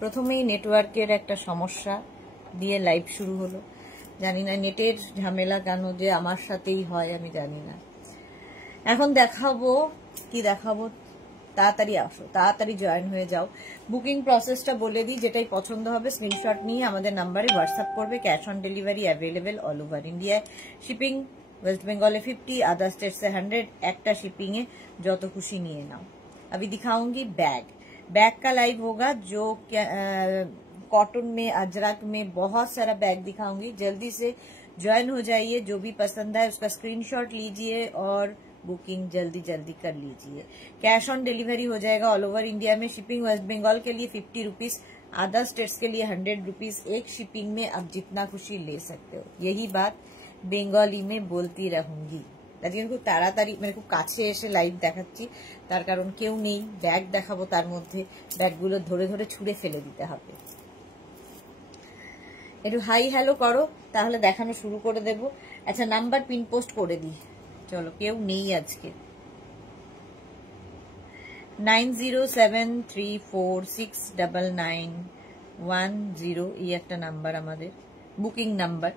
প্রথমেই নেটওয়ার্কের একটা সমস্যা দিয়ে লাইভ শুরু হলো। জানি না নেটের ঝামেলা কেন যে আমার সাথেই হয়, আমি জানি না। এখন দেখাবো কি দেখাবো, তাড়াতাড়ি আসো, তাড়াতাড়ি জয়েন হয়ে যাও। বুকিং প্রসেসটা বলে দিই, যেটাই পছন্দ হবে স্ক্রিনশট নিয়ে আমাদের নাম্বারে হোয়াটসঅ্যাপ করবে। Cash on delivery available all over India. Shipping west Bengal 50, other state से 100। একটা शिपिंग है, যত খুশি নিয়ে নাও। अभी दिखाऊंगी बैग। बैग का लाइव होगा जो कॉटन में, अजरक में बहुत सारा बैग दिखाऊंगी। जल्दी से ज्वाइन हो जाइए। जो भी पसंद है उसका स्क्रीनशॉट लीजिए और बुकिंग जल्दी जल्दी कर लीजिए। कैश ऑन डिलीवरी हो जाएगा ऑल ओवर इंडिया में। शिपिंग वेस्ट बंगाल के लिए 50 रुपीज, अदर स्टेट्स के लिए 100 रुपीज। एक शिपिंग में आप जितना खुशी ले सकते हो। यही बात বেঙ্গলি মে বলতি রাহুঙ্গি। আজকে খুব তাড়াতাড়ি মানে খুব কাছে এসে লাইভ দেখাচ্ছি, তার কারণ কেউ নেই। ব্যাগ দেখাবো, তার মধ্যে ব্যাগগুলো ধরে ধরে ছুঁড়ে ফেলে দিতে হবে। একটু হাই হ্যালো করো, তাহলে দেখানো শুরু করে দেব। আচ্ছা, নাম্বার পিন পোস্ট করে দিই। চলো, কেউ নেই আজকে। 9073469910 এই একটা নাম্বার আমাদের বুকিং নাম্বার।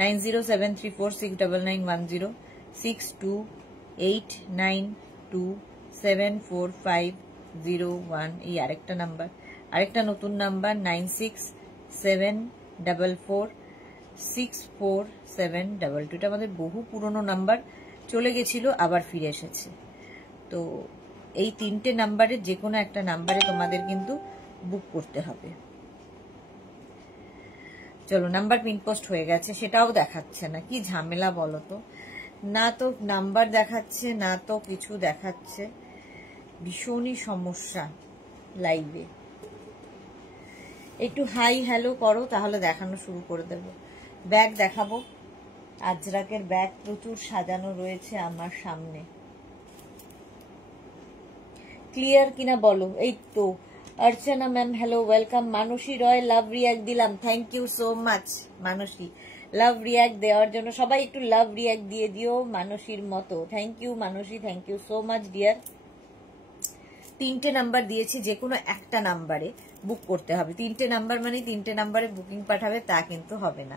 9073469910 6289274501 এই আরেকটা নাম্বার। আরেকটা নতুন নাম্বার 9674464722। এটা আমাদের বহু পুরনো নাম্বার, চলে গেছিল আবার ফিরে এসেছে। তো এই তিনটে নাম্বারে যে কোনো একটা নাম্বারে তোমাদের কিন্তু বুক করতে হবে। চলো, নাম্বার পিন পোস্ট হয়ে গেছে, সেটাও দেখাচ্ছে না। কি ঝামেলা বলো তো, না তো নাম্বার দেখাচ্ছে না তো কিছু দেখাচ্ছে, ভীষণই সমস্যা লাইভে। একটু হাই হ্যালো করো, তাহলে দেখানো শুরু করে দেব। ব্যাগ দেখাবো, আজরাকের ব্যাগ প্রচুর সাজানো রয়েছে আমার সামনে। ক্লিয়ার কিনা বলো। এই তো अर्चना मैम हेलो वेलकम। मानुषी रॉय लव रिएक्ट दिलाम, थैंक यू सो माच मानुषी। लव रिएक्ट देওয়ার জন্য সবাই একটু লাভ রিঅ্যাক্ট দিয়ে দিও মানসীর মতো। Thank you Manasi, thank you so much dear. তিনটে নাম্বার দিয়েছি, যে কোনো একটা নাম্বারে বুক করতে হবে। তিনটে নাম্বার মানে তিনটে নাম্বারে বুকিং পাঠাবে তা কিন্তু হবে না,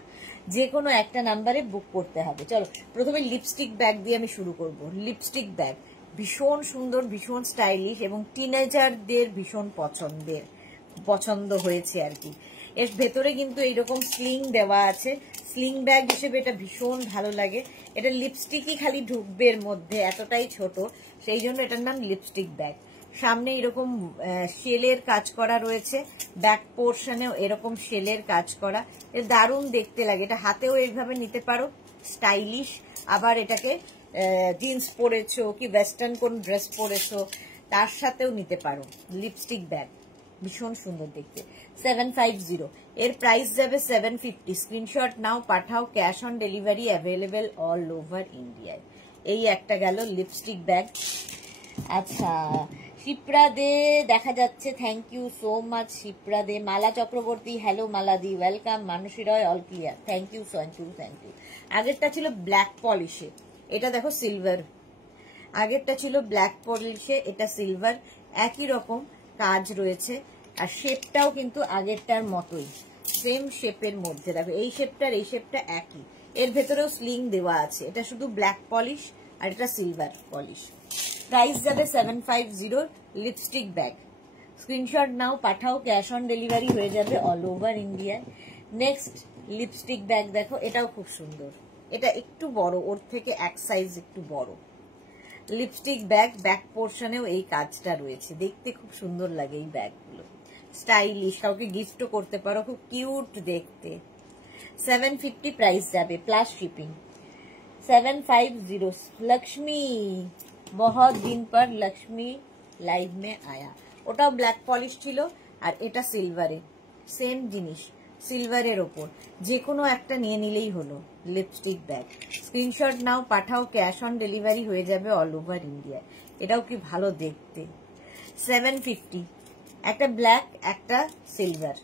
যে কোনো একটা নাম্বারে বুক করতে হবে। চলো, প্রথমে লিপস্টিক ব্যাগ দিয়ে আমি শুরু করব। লিপস্টিক ব্যাগ ভীষণ সুন্দর, ভীষণ স্টাইলিশ এবং টিনেজারদের ভীষণ পছন্দ হয়েছে আর কি। এর ভেতরে কিন্তু এইরকম স্লিং দেওয়া আছে। স্লিং ব্যাগ হিসেবে এটা ভীষণ ভালো লাগে। এটা লিপস্টিকই খালি ঢুকবে এর মধ্যে, এতটাই ছোট, সেই জন্য এটার নাম লিপস্টিক ব্যাগ। সামনে এরকম শেলের কাজ করা রয়েছে, ব্যাক পোর্শনেও এরকম শেলের কাজ করা। এটা দারুণ দেখতে লাগে। এটা হাতেও এইভাবে নিতে পারো, স্টাইলিশ। আবার এটাকে জিন্স পরেছো কি ওয়েস্টার্ন কোন ড্রেস পরেছো তার সাথেও নিতে পারো। লিপস্টিক ব্যাগ ভীষণ সুন্দর দেখতে। 750, এর প্রাইস যাবে 750। স্ক্রিনশট নাও, পাঠাও। Cash on delivery available all over ইন্ডিয়ায়। এই একটা গেল লিপস্টিক ব্যাগ। আচ্ছা, শিপ্রা দে দেখা যাচ্ছে, thank you so much Shipra De. Mala Chakraborty hello Mala di welcome. Manasi Roy all clear, thank you thank you thank you. আগেরটা ছিল ব্ল্যাক পলিশে, এটা দেখো সিলভার। আগেরটা ছিল ব্ল্যাক পলিশে, এটা সিলভার। একই রকম কাজ রয়েছে, আর শেপটাও কিন্তু আগেরটার মতোই, সেম শেপের মধ্যে। দেখো এই শেপটার এই শেপটা একই। এর ভেতরেও স্লিং দেওয়া আছে। এটা শুধু ব্ল্যাক পলিশ আর এটা সিলভার পলিশ। প্রাইস যাবে 750। লিপস্টিক ব্যাগ স্ক্রিনশট নাও, পাঠাও। ক্যাশ অন ডেলিভারি হয়ে যাবে অল ওভার ইন্ডিয়ায়। নেক্সট লিপস্টিক ব্যাগ দেখো, এটাও খুব সুন্দর। এটা একটু বড়, ওর থেকে এক সাইজ একটু বড়। লিপস্টিক ব্যাগ, ব্যাক পোর্শনেও এই কাজটা রয়েছে। দেখতে খুব সুন্দর লাগে এই ব্যাগগুলো, স্টাইলিশ। কাউকে গিফটও করতে পারো, খুব কিউট দেখতে। 750 প্রাইস যাবে প্লাস শিপিং। 750। লক্ষ্মী, बहुत दिन पर लक्ष्मी लाइव में आया। ওটাও ব্ল্যাক পলিশ ছিল, আর এটা সিলভারে। সেম জিনিস, সিলভারের ওপর যে কোনো একটা নিয়ে নিলেই হলো। লিপস্টিক ব্যাগ স্ক্রিনশট নাও, পাঠাও। ক্যাশ অন ডেলিভারি হয়ে যাবে অল ওভার ইন্ডিয়ায়। এটাও কি ভালো দেখতে। 750, একটা ব্ল্যাক একটা সিলভার,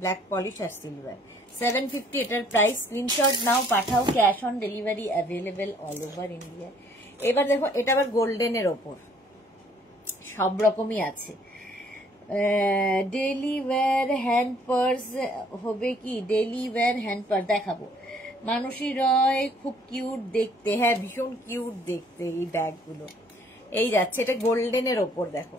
ব্ল্যাক পলিশ আর সিলভার। 750 এটার প্রাইস। স্ক্রিনশট নাও, পাঠাও। Cash on delivery available all over India. এবার দেখো, এটা আবার গোল্ডেনের ওপর, সব রকমই আছে। ডেইলি ওয়্যার হ্যান্ড পার্স হবে কি? ডেইলি ওয়্যার হ্যান্ড পার্স দেখাবো। মানসী রয় খুব কিউট দেখতে, হ্যাঁ ভীষণ কিউট দেখতে এই ব্যাগগুলো। এই যাচ্ছে, এটা গোল্ডেনের ওপর দেখো।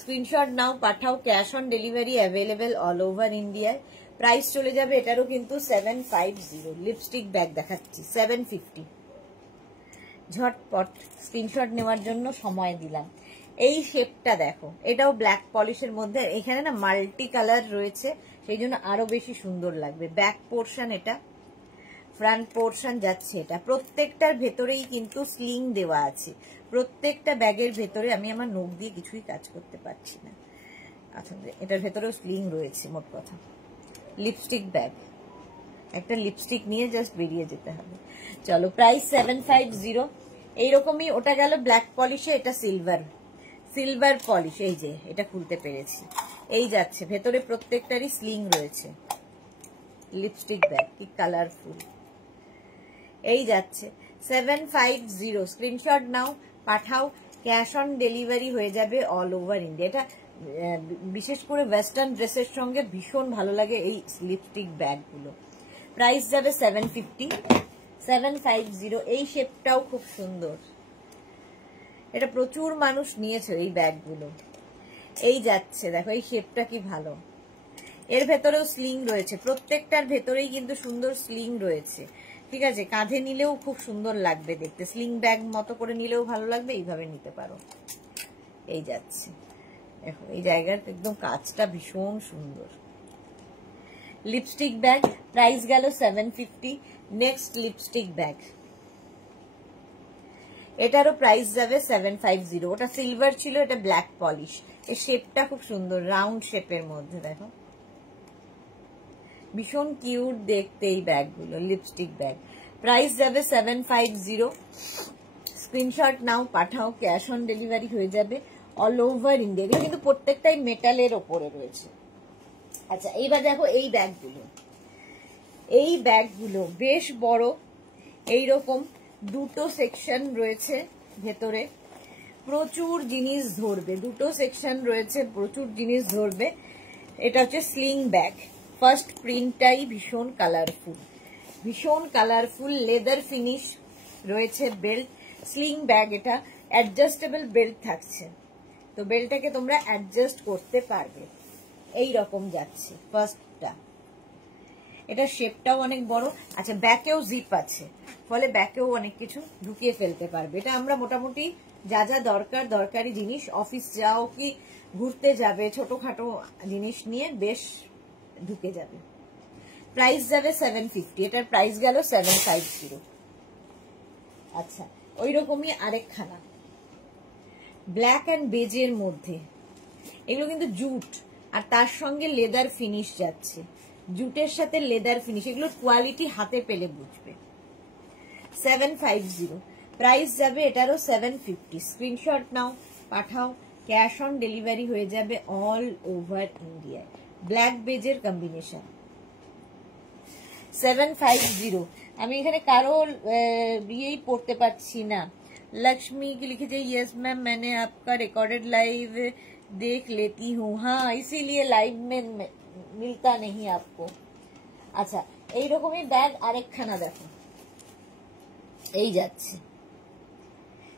স্ক্রিনশট নাও, পাঠাও, cash on delivery available all over ইন্ডিয়ায়। প্রাইস চলে যাবে এটারও কিন্তু 750। লিপস্টিক ব্যাগ দেখাচ্ছি 750। ঝটপট স্ক্রিনশট নেওয়ার জন্য সময় দিলাম। এই শেপটা দেখো, এটাও ব্ল্যাক পলিশের মধ্যে, এখানে না মাল্টি কালার রয়েছে, সেই জন্য আরো বেশি সুন্দর লাগবে। ব্যাক পোর্শন এটা, ফ্রন্ট পোর্শন যাচ্ছে এটা। প্রত্যেকটার ভেতরেই কিন্তু স্লিং দেওয়া আছে, প্রত্যেকটা ব্যাগের ভেতরে। আমি আমার নখ দিয়ে কিছুই কাজ করতে পারছি না। আচ্ছা, এটার ভেতরেও স্লিং রয়েছে। মোট কথা লিপস্টিক ব্যাগ, একটা লিপস্টিক নিয়ে জাস্ট বেরিয়ে যেতে হবে। চলো, প্রাইস 750। এইরকমই, ওটা গেল ব্ল্যাক পলিশে, এটা সিলভার পলিশ। এই যে এটা খুলতে পেরেছি। এই যাচ্ছে, ভেতরে প্রত্যেকটারই স্লিং রয়েছে। লিপস্টিক ব্যাগ কি কালারফুল। এই যাচ্ছে 750। স্ক্রিনশট নাও, পাঠাও, ক্যাশ অন ডেলিভারি হয়ে যাবে অল ওভার ইন্ডিয়া। এটা বিশেষ করে ওয়েস্টার্ন ড্রেসের সঙ্গে ভীষণ ভালো লাগে এই লিপস্টিক ব্যাগগুলো। প্রাইস যাবে 750। এই শেপটাও খুব সুন্দর, এটা প্রচুর মানুষ নিয়েছে এই ব্যাগগুলো। এই যাচ্ছে, দেখো এই শেপটা কি ভালো। এর ভেতরেও স্লিং রয়েছে, প্রত্যেকটার ভেতরেই কিন্তু সুন্দর স্লিং রয়েছে। ঠিক আছে, কাঁধে নিলেও খুব সুন্দর লাগবে দেখতে, স্লিং ব্যাগ মতো করে নিলেও ভালো লাগবে, এইভাবে নিতে পারো। এই যাচ্ছে, দেখো এই জায়গার একদম কাজটা ভীষণ সুন্দর। লিপস্টিক ব্যাগ প্রাইস গেল 750। নেক্সট লিপস্টিক ব্যাগ, এটারও প্রাইস যাবে 750। ওটা সিলভার ছিল, এটা ব্ল্যাক পলিশ। এই শেপটা খুব সুন্দর, রাউন্ড শেপের মধ্যে দেখো, ভীষণ কিউট দেখতে এই ব্যাগগুলো। লিপস্টিক ব্যাগ প্রাইস যাবে 750। স্ক্রিনশট নাও, পাঠাও, ক্যাশ অন ডেলিভারি হয়ে যাবে অল ওভার ইন্ডিয়া। এগুলো কিন্তু প্রত্যেকটাই মেটালের ওপরে রয়েছে। আচ্ছা, এইবার দেখো এই ব্যাগগুলো বেশ বড়, এইরকম দুটো সেকশন রয়েছে ভেতরে, প্রচুর জিনিস ধরবে। দুটো সেকশন রয়েছে, প্রচুর জিনিস ধরবে। এটা হচ্ছে স্লিং ব্যাগ। ফার্স্ট প্রিন্টটাই ভীষণ কালারফুল, লেদার ফিনিশ রয়েছে। বেল্ট, স্লিং ব্যাগ, এটা অ্যাডজাস্টেবল বেল্ট থাকছে, তো বেল্টটাকে তোমরা অ্যাডজাস্ট করতে পারবে। এই রকম যাচ্ছে ফার্স্টটা। এটা শেপটাও অনেক বড়। আচ্ছা, ব্যাকেও জিপ আছে, ফলে ব্যাকেও অনেক কিছু ঢুকিয়ে ফেলতে পারবে। এটা আমরা মোটামুটি যা যা দরকারি জিনিস, অফিস যাও কি ঘুরতে যাবে, ছোটখাটো জিনিস নিয়ে বেশ ঢুকে যাবে। প্রাইস যাবে 750। এটার প্রাইস গেল 750। আচ্ছা, ওই রকমই আরেকখানা ব্ল্যাক অ্যান্ড বেজের মধ্যে। এগুলো কিন্তু জুট, আর তার সঙ্গে লেদার ফিনিশ যাচ্ছে। জুটের সাথে লেদার ফিনিশ, এগুলোর কোয়ালিটি হাতে পেলে বুঝবে। 750। প্রাইস যাবে এটারও 750। স্ক্রিনশট নাও, পাঠাও, ক্যাশ অন ডেলিভারি হয়ে যাবে অল ওভার ইন্ডিয়ায়। ব্ল্যাক বেজের কম্বিনেশন 750। আমি এখানে কারো বিয়েই পড়তে পারছি না। लक्ष्मी की लिखे थे, यस मैम मैंने आपका रिकॉर्डेड लाइव देख लेती हूँ। हाँ, इसीलिए लाइव में मिलता नहीं आपको। আচ্ছা, এইরকমই ব্যাগ আরেকখানা দেখো, এই যাচ্ছে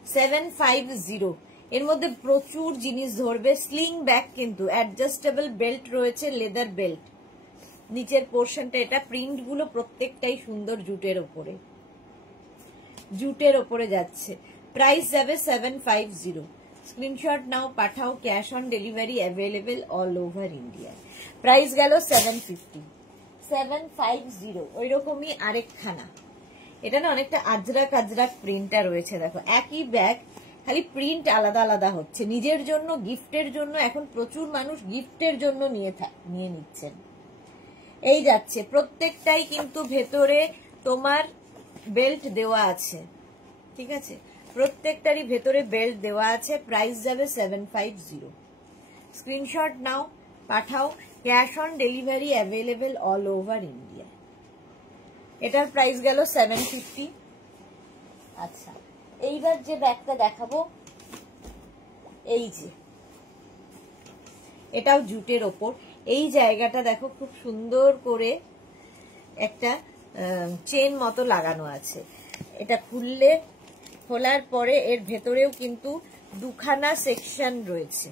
750। এর মধ্যে প্রচুর জিনিস ধরবে। স্লিং ব্যাগ, কিন্তু অ্যাডজাস্টেবল বেল্ট রয়েছে, লেদার বেল্ট। নিচের পোর্শনটা, এটা প্রিন্ট গুলো প্রত্যেকটাই সুন্দর, জুটের ওপরে যাচ্ছে। প্রাইস যাবে 750। স্ক্রিনশট নাও, পাঠাও, cash on delivery available all over India. Price গেল 750। 750। ওই রকমই আরেকখানা, এটা না অনেকটা আজরাক প্রিন্টটা রয়েছে। দেখো একই ব্যাগ, খালি প্রিন্ট আলাদা আলাদা হচ্ছে। নিজের জন্য, গিফটের জন্য, এখন প্রচুর মানুষ গিফটের জন্য নিয়ে নিচ্ছেন। এই যাচ্ছে, প্রত্যেকটাই কিন্তু ভেতরে তোমার বেল্ট দেওয়া আছে। ঠিক আছে, প্রত্যেকটারই ভেতরে বেল্ট দেওয়া আছে। প্রাইস যাবে 750। স্ক্রিনশট নাও, পাঠাও, cash on delivery available all over India. এটার প্রাইস গেল 750। আচ্ছা, এইবার যে ব্যাগটা দেখাবো, এই যে এটাও জুটের ওপর। এই জায়গাটা দেখো খুব সুন্দর করে একটা চেন মতো লাগানো আছে। এটা খোলার পরে এর ভেতরেও কিন্তু দুখানা সেকশন রয়েছে,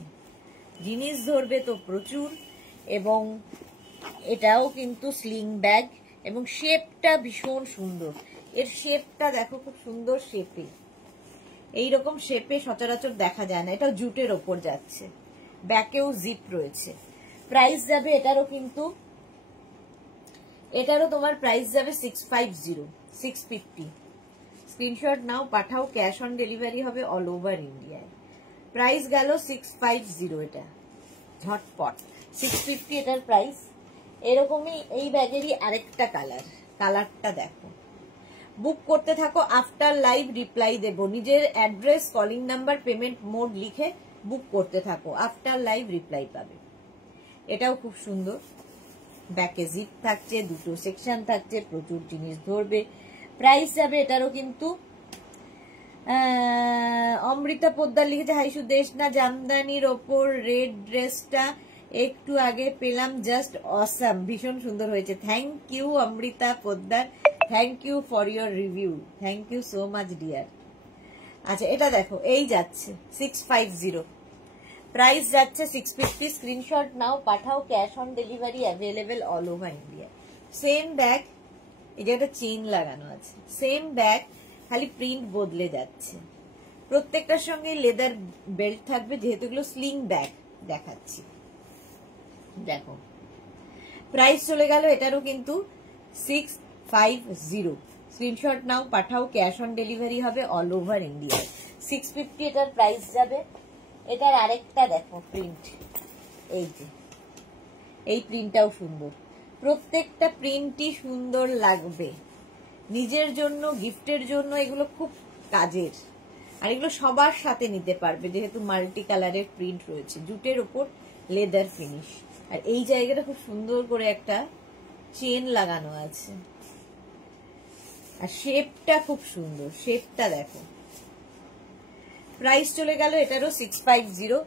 জিনিস ধরবে তো প্রচুর। এবং এটাও কিন্তু স্লিং ব্যাগ, এবং শেপটা ভীষণ সুন্দর। এর শেপটা দেখো খুব সুন্দর শেপে, এইরকম শেপে সচরাচর দেখা যায় না। এটাও জুটের ওপর যাচ্ছে, ব্যাকেও জিপ রয়েছে। প্রাইস যাবে এটারও তোমার প্রাইস যাবে 650 স্ক্রিনশট নাও, পাঠাও, ক্যাশ অন ডেলিভারি হবে অল ওভার ইন্ডিয়ায়। প্রাইস গেল 650, এটা ঝটপট 650 এটার প্রাইস। এরকমই এই ব্যাগেরই আরেকটা কালারটা দেখো। বুক করতে থাকো, আফটার লাইভ রিপ্লাই দেবো। নিজের address, calling number, payment mode লিখে বুক করতে থাকো, আফটার লাইভ রিপ্লাই পাবে। এটাও খুব সুন্দর, ব্যাকে জিপ থাকছে, দুটো সেকশন থাকছে, প্রচুর জিনিস ধরবে। প্রাইস যাবে এটারও কিন্তু অমৃতা পোদ্দার লিখেছে, হাই সুদেশ না, জামদানির ওপর রেড ড্রেসটা একটু আগে পেলাম, জাস্ট অসাম, ভীষণ সুন্দর হয়েছে। Thank you Amrita Poddar, thank you for your review, thank you so much dear. আচ্ছা এটা দেখো, এই যাচ্ছে 650, প্রাইস যাচ্ছে 650। স্ক্রিনশট নাও, পাঠাও, cash on delivery available all over India. Same bag, এই যে একটা চেইন লাগানো আছে, সেম ব্যাগ, খালি প্রিন্ট বদলে যাচ্ছে। প্রত্যেকটার সঙ্গে লেদার বেল্ট থাকবে, যেহেতু এগুলো স্লিং ব্যাগ দেখাচ্ছি। দেখো প্রাইস চলে গেল এটারও কিন্তু 650। স্ক্রিনশট নাও, পাঠাও, ক্যাশ অন ডেলিভারি হবে অল ওভার ইন্ডিয়া। 650 এটার প্রাইস যাবে। এটার আরেকটা দেখো প্রিন্ট, এই যে এই প্রিন্টটাও সুন্দর, প্রত্যেকটা প্রিন্টই সুন্দর লাগবে। নিজের জন্য, গিফটের জন্য এগুলো খুব কাজের, আর এগুলো সবার সাথে নিতে পারবে, যেহেতু মাল্টি কালারের প্রিন্ট রয়েছে, জুটের ওপর লেদার ফিনিশ। আর এই জায়গাটা খুব সুন্দর করে একটা চেন লাগানো আছে, আর শেপটা খুব সুন্দর, শেপটা দেখো। প্রাইস চলে গেল এটারও 650।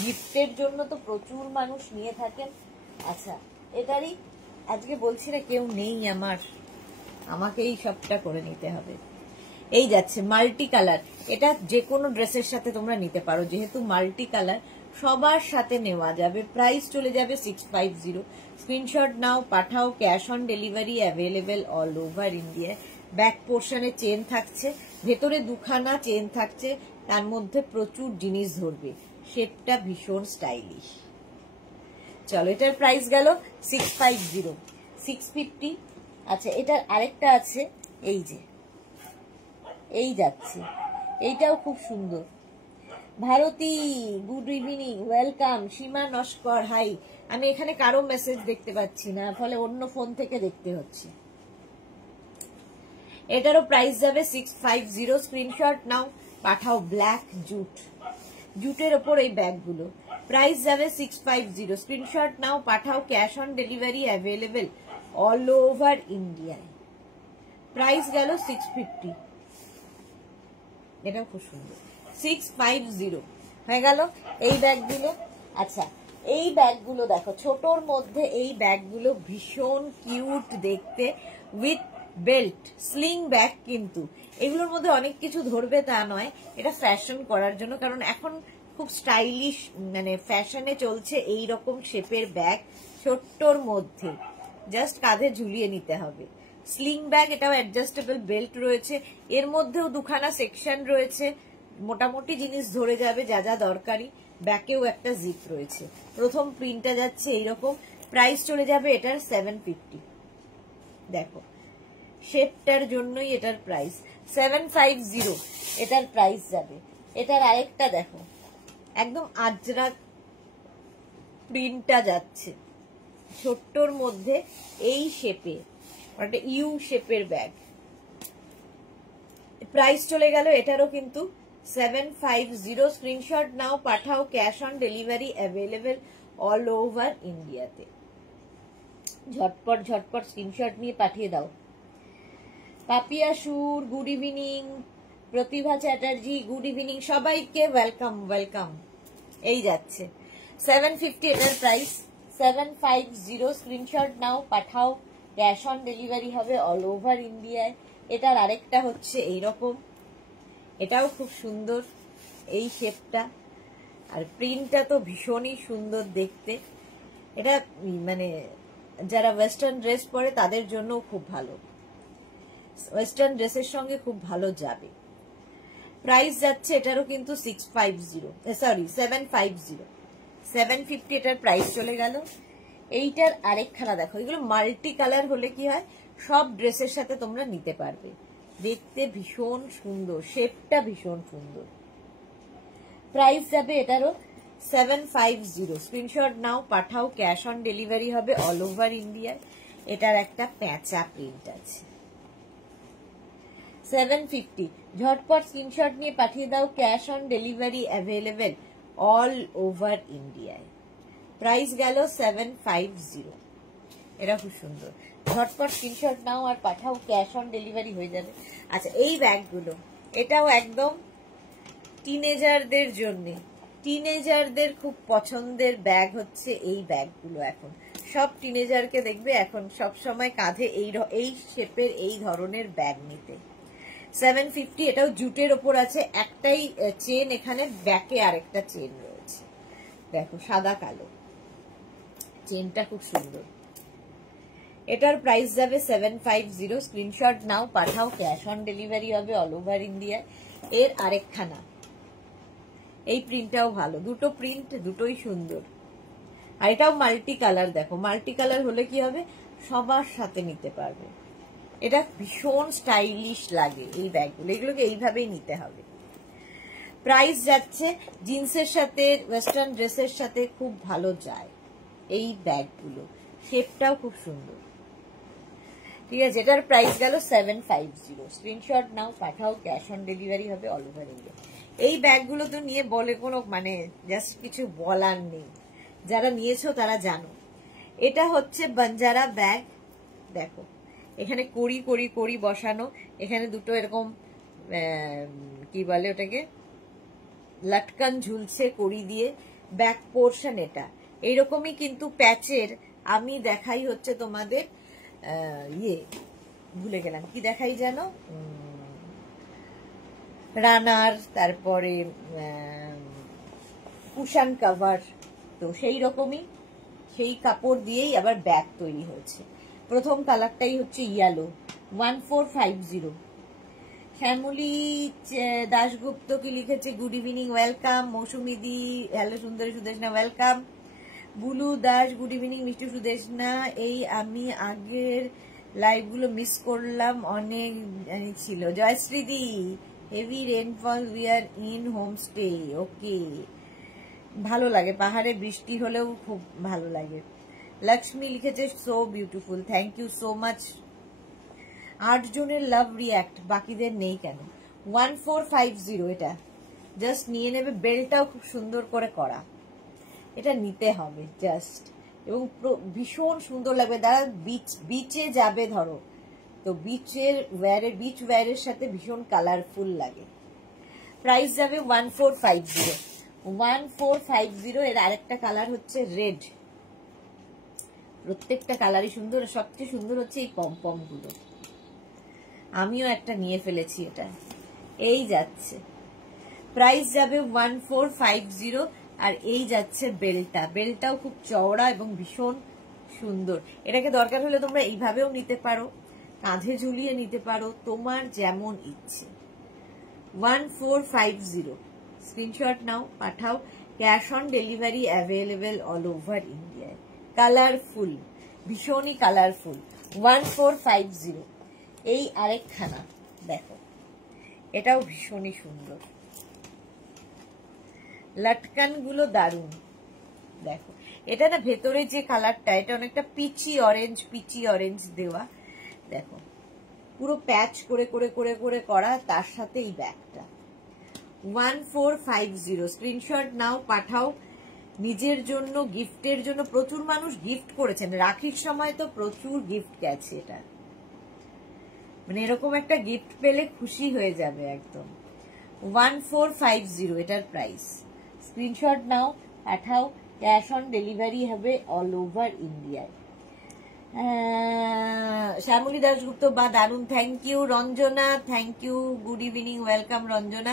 গিফটের জন্য তো প্রচুর মানুষ নিয়ে থাকেন। আচ্ছা এটারই আজকে বলছি না, কেউ নেই আমাকেই সবটা করে নিতে হবে। এই যাচ্ছে মাল্টি কালার, এটা যে কোনো ড্রেসের সাথে তোমরা নিতে পারো, যেহেতু মাল্টি কালার সবার সাথে নেওয়া যাবে। প্রাইস চলে যাবে 650। স্ক্রিনশট নাও, পাঠাও, cash on delivery available all over India. Back পোর্শনে চেন থাকছে, ভেতরে দুখানা চেন থাকছে, তার মধ্যে প্রচুর জিনিস ধরবে, শেপটা ভীষণ স্টাইলিশ। চলো এটার প্রাইস গেল 650, 650। আচ্ছা এটার আরেকটা আছে, এই যে এই যাচ্ছে, এইটাও খুব সুন্দর। Bharati good evening, welcome. Seema Naskar hi. আমি এখানে কারো মেসেজ দেখতে পাচ্ছি না, ফলে অন্য ফোন থেকে দেখতে হচ্ছে। এটারও প্রাইস যাবে 650। স্ক্রিনশট নাও, পাঠাও, ব্ল্যাক জুটের ওপর এই ব্যাগগুলো। প্রাইস যাবে 650। স্ক্রিনশট নাও, পাঠাও, cash on delivery available all over ইন্ডিয়ায়। প্রাইস গেল 650। এটাও খুব সুন্দর, 650 হয়ে গেল এই ব্যাগগুলো। আচ্ছা এই ব্যাগগুলো দেখো, ছোটর মধ্যে এই ব্যাগগুলো ভীষণ কিউট দেখতে, উইথ বেল্ট, স্লিং ব্যাগ। কিন্তু এগুলোর মধ্যে অনেক কিছু ধরবে তা নয়, এটা ফ্যাশন করার জন্য, কারণ এখন খুব স্টাইলিশ, মানে ফ্যাশনে চলছে এই রকম শেপের ব্যাগ, ছোট্টর মধ্যে জাস্ট কাঁধে ঝুলিয়ে নিতে হবে। স্লিং ব্যাগ, এটাও অ্যাডজাস্টেবল বেল্ট রয়েছে, এর মধ্যেও দুখানা সেকশন রয়েছে, মোটামুটি জিনিস ধরে যাবে যা যা দরকারি। ব্যাকেও একটা জিপ রয়েছে। প্রথম প্রিন্টটা যাচ্ছে এইরকম। প্রাইস চলে যাবে এটার 750। দেখো শেপটার জন্যই এটার প্রাইস 750, এটার প্রাইস যাবে। এটার আরেকটা দেখো, একদম আজরাক প্রিন্টটা যাচ্ছে, ছোট্টর মধ্যে এই শেপে, একটা ইউ শেপের ব্যাগ। প্রাইস চলে গেল এটারও কিন্তু 750। স্ক্রিনশট নাও, পাঠাও, cash on delivery available all over ইন্ডিয়াতে। ঝটপট ঝটপট স্ক্রিনশট নিয়ে পাঠিয়ে দাও। পাপিয়া সুর গুড ইভিনিং, প্রতিভা চ্যাটার্জি গুড ইভিনিং, সবাইকে ওয়েলকাম ওয়েলকাম। এই যাচ্ছে 750 এটার প্রাইস, 750। স্ক্রিনশট নাও, পাঠাও, ক্যাশ অন ডেলিভারি হবে অল ওভার ইন্ডিয়ায়। এটার আরেকটা হচ্ছে এইরকম, এটাও খুব সুন্দর এই শেপটা, আর প্রিন্টটা তো ভীষণই সুন্দর দেখতে। এটা মানে যারা ওয়েস্টার্ন ড্রেস পরে তাদের জন্য খুব ভালো, ওয়েস্টার্ন ড্রেসের সঙ্গে খুব ভালো যাবে। প্রাইস যাচ্ছে এটারও কিন্তু 750, 750 এটার প্রাইস চলে গেল। এইটার আরেকখানা দেখো, এগুলো মাল্টি কালার হলে কি হয়, সব ড্রেসের সাথে তোমরা নিতে পারবে। দেখতে ভীষণ সুন্দর, শেপটা ভীষণ সুন্দর। প্রাইস যাবে এটারও 750। স্ক্রিনশট নাও, পাঠাও, ক্যাশ অন ডেলিভারি হবে অল ওভার ইন্ডিয়ায়। এটার একটা প্যাঁচা প্রিন্ট আছে। 750, ঝটপট স্ক্রিনশট নিয়ে পাঠিয়ে দাও, cash on delivery available all over ইন্ডিয়ায়। প্রাইস গেল 750। এটা খুব সুন্দর, ঝটপট স্ক্রিনশট নাও আর পাঠাও, ক্যাশ অন ডেলিভারি হয়ে যাবে। আচ্ছা, এই ব্যাগগুলো, এটাও একদম টিনেজারদের জন্য, টিনেজারদের খুব পছন্দের ব্যাগ হচ্ছে এই ব্যাগগুলো। এখন সব টিনেজারকে দেখবে এখন সব সময় কাঁধে এই শেপের এই ধরনের ব্যাগ নিতে। 750, এটাও জুটের ওপর আছে, একটাই চেন, এখানে ব্যাকে আরেকটা চেন রয়েছে, দেখো সাদা কালো, চেনটা খুব সুন্দর। এটার প্রাইস যাবে 750। স্ক্রিনশট নাও, পাঠাও, ক্যাশ অন ডেলিভারি হবে অল ওভার ইন্ডিয়া। এর আরেকখানা, এই প্রিন্টটাও ভালো, দুটো প্রিন্ট দুটোই সুন্দর, আর এটাও মাল্টি কালার। দেখো মাল্টি কালার হলে কি হবে, সবার সাথে নিতে পারবে। এটা ভীষণ স্টাইলিশ লাগে এই ব্যাগগুলো, এগুলোকে এইভাবেই নিতে হবে। প্রাইস যাচ্ছে, জিন্সের সাথে ওয়েস্টার্ন ড্রেসের সাথে খুব ভালো যায় এই ব্যাগগুলো, শেপটাও খুব সুন্দর। ঠিক আছে, এটার প্রাইস গেল 750। স্ক্রিনশট নাও, পাঠাও, ক্যাশ অন ডেলিভারি হবে অল ওভার ইন্ডিয়া। এই ব্যাগগুলো তো নিয়ে বলে কোনো মানে জাস্ট কিছু বলার নেই, যারা নিয়েছো তারা জানো। এটা হচ্ছে বাঞ্জারা ব্যাগ, দেখো এখানে কড়ি কড়ি কড়ি বসানো, এখানে দুটো এরকম কি বলে ওটাকে, লটকান ঝুলছে কড়ি দিয়ে, ব্যাক পোর্শন এটা এইরকমই কিন্তু প্যাচের। আমি দেখাই হচ্ছে তোমাদের ইয়ে, ভুলে গেলাম কি দেখাই যেন, রানার, তারপরে কুশন কভার, তো সেই রকমই সেই কাপড় দিয়েই আবার ব্যাগ তৈরি হয়েছে। প্রথম কালারটাই হচ্ছে ইয়েলো, 1450। শ্যামলী দাশগুপ্ত কি লিখেছে, good evening, welcome. Mousumi di, hello সুন্দরী Sudeshna, welcome. Bulu Das, good evening মিষ্টি সুদেশনা। এই আমি আগের লাইভগুলো মিস করলাম, অনেক ছিল। জয়শ্রী দি, heavy rainfall, we are in homestay. Okay, ভালো লাগে, পাহাড়ে বৃষ্টি হলেও খুব ভালো লাগে। লক্ষ্মী লিখেছে, so beautiful, thank you so much. 8 জনের লাভ রিয়াক্ট, বাকিদের নেই কেন? 1450 এটা, জাস্ট নিয়ে নেবে। বেল্টটাও খুব সুন্দর করে করা, এটা নিতে হবে জাস্ট, এবং ভীষণ সুন্দর লাগবে। যারা বিচে যাবে ধরো, তো বিচ ওয়্যারের সাথে ভীষণ কালারফুল লাগে। প্রাইস যাবে 1450, 1450। এর আরেকটা কালার হচ্ছে রেড, প্রত্যেকটা কালারই সুন্দর, সবচেয়ে সুন্দর হচ্ছে এই পমপম গুলো। আমিও একটা নিয়ে ফেলেছি, এটা এই যাচ্ছে। প্রাইস যাবে 1450, আর এই যাচ্ছে বেলটা, বেলটাও খুব চওড়া এবং ভীষণ সুন্দর। এটাকে দরকার হলে তোমরা এইভাবেও নিতে পারো, কাঁধে ঝুলিয়ে নিতে পারো, তোমার যেমন ইচ্ছে। 1450, স্ক্রিনশট নাও, পাঠাও, cash on delivery available all over ইন্ডিয়ায়। কালারফুল, ভীষণই কালারফুল। 1450। এই আরেকখানা দেখো, এটাও ভীষণই সুন্দর, লটকান গুলো দারুন। দেখো এটা না, ভেতরে যে কালারটা, এটা অনেকটা পিচি অরেঞ্জ দেওয়া, দেখো পুরো প্যাচ করে করে করে করে করা, তার সাথে এই ব্যাগটা। 1450, স্ক্রিনশট নাও, পাঠাও, নিজের জন্য, গিফটের জন্য। প্রচুর মানুষ গিফট করেছেন, রাখির সময় তো প্রচুর গিফট গেছে, এটা মানে এরকম একটা গিফট পেলে খুশি হয়ে যাবে একদম। 1450 এটার প্রাইস। স্ক্রিনশট নাও, পাঠাও, ক্যাশ অন ডেলিভারি হবে অল ওভার ইন্ডিয়ায়। শ্যামলী দাশগুপ্ত বা দারুন, thank you. Ranjana, thank you, good evening, welcome Ranjana.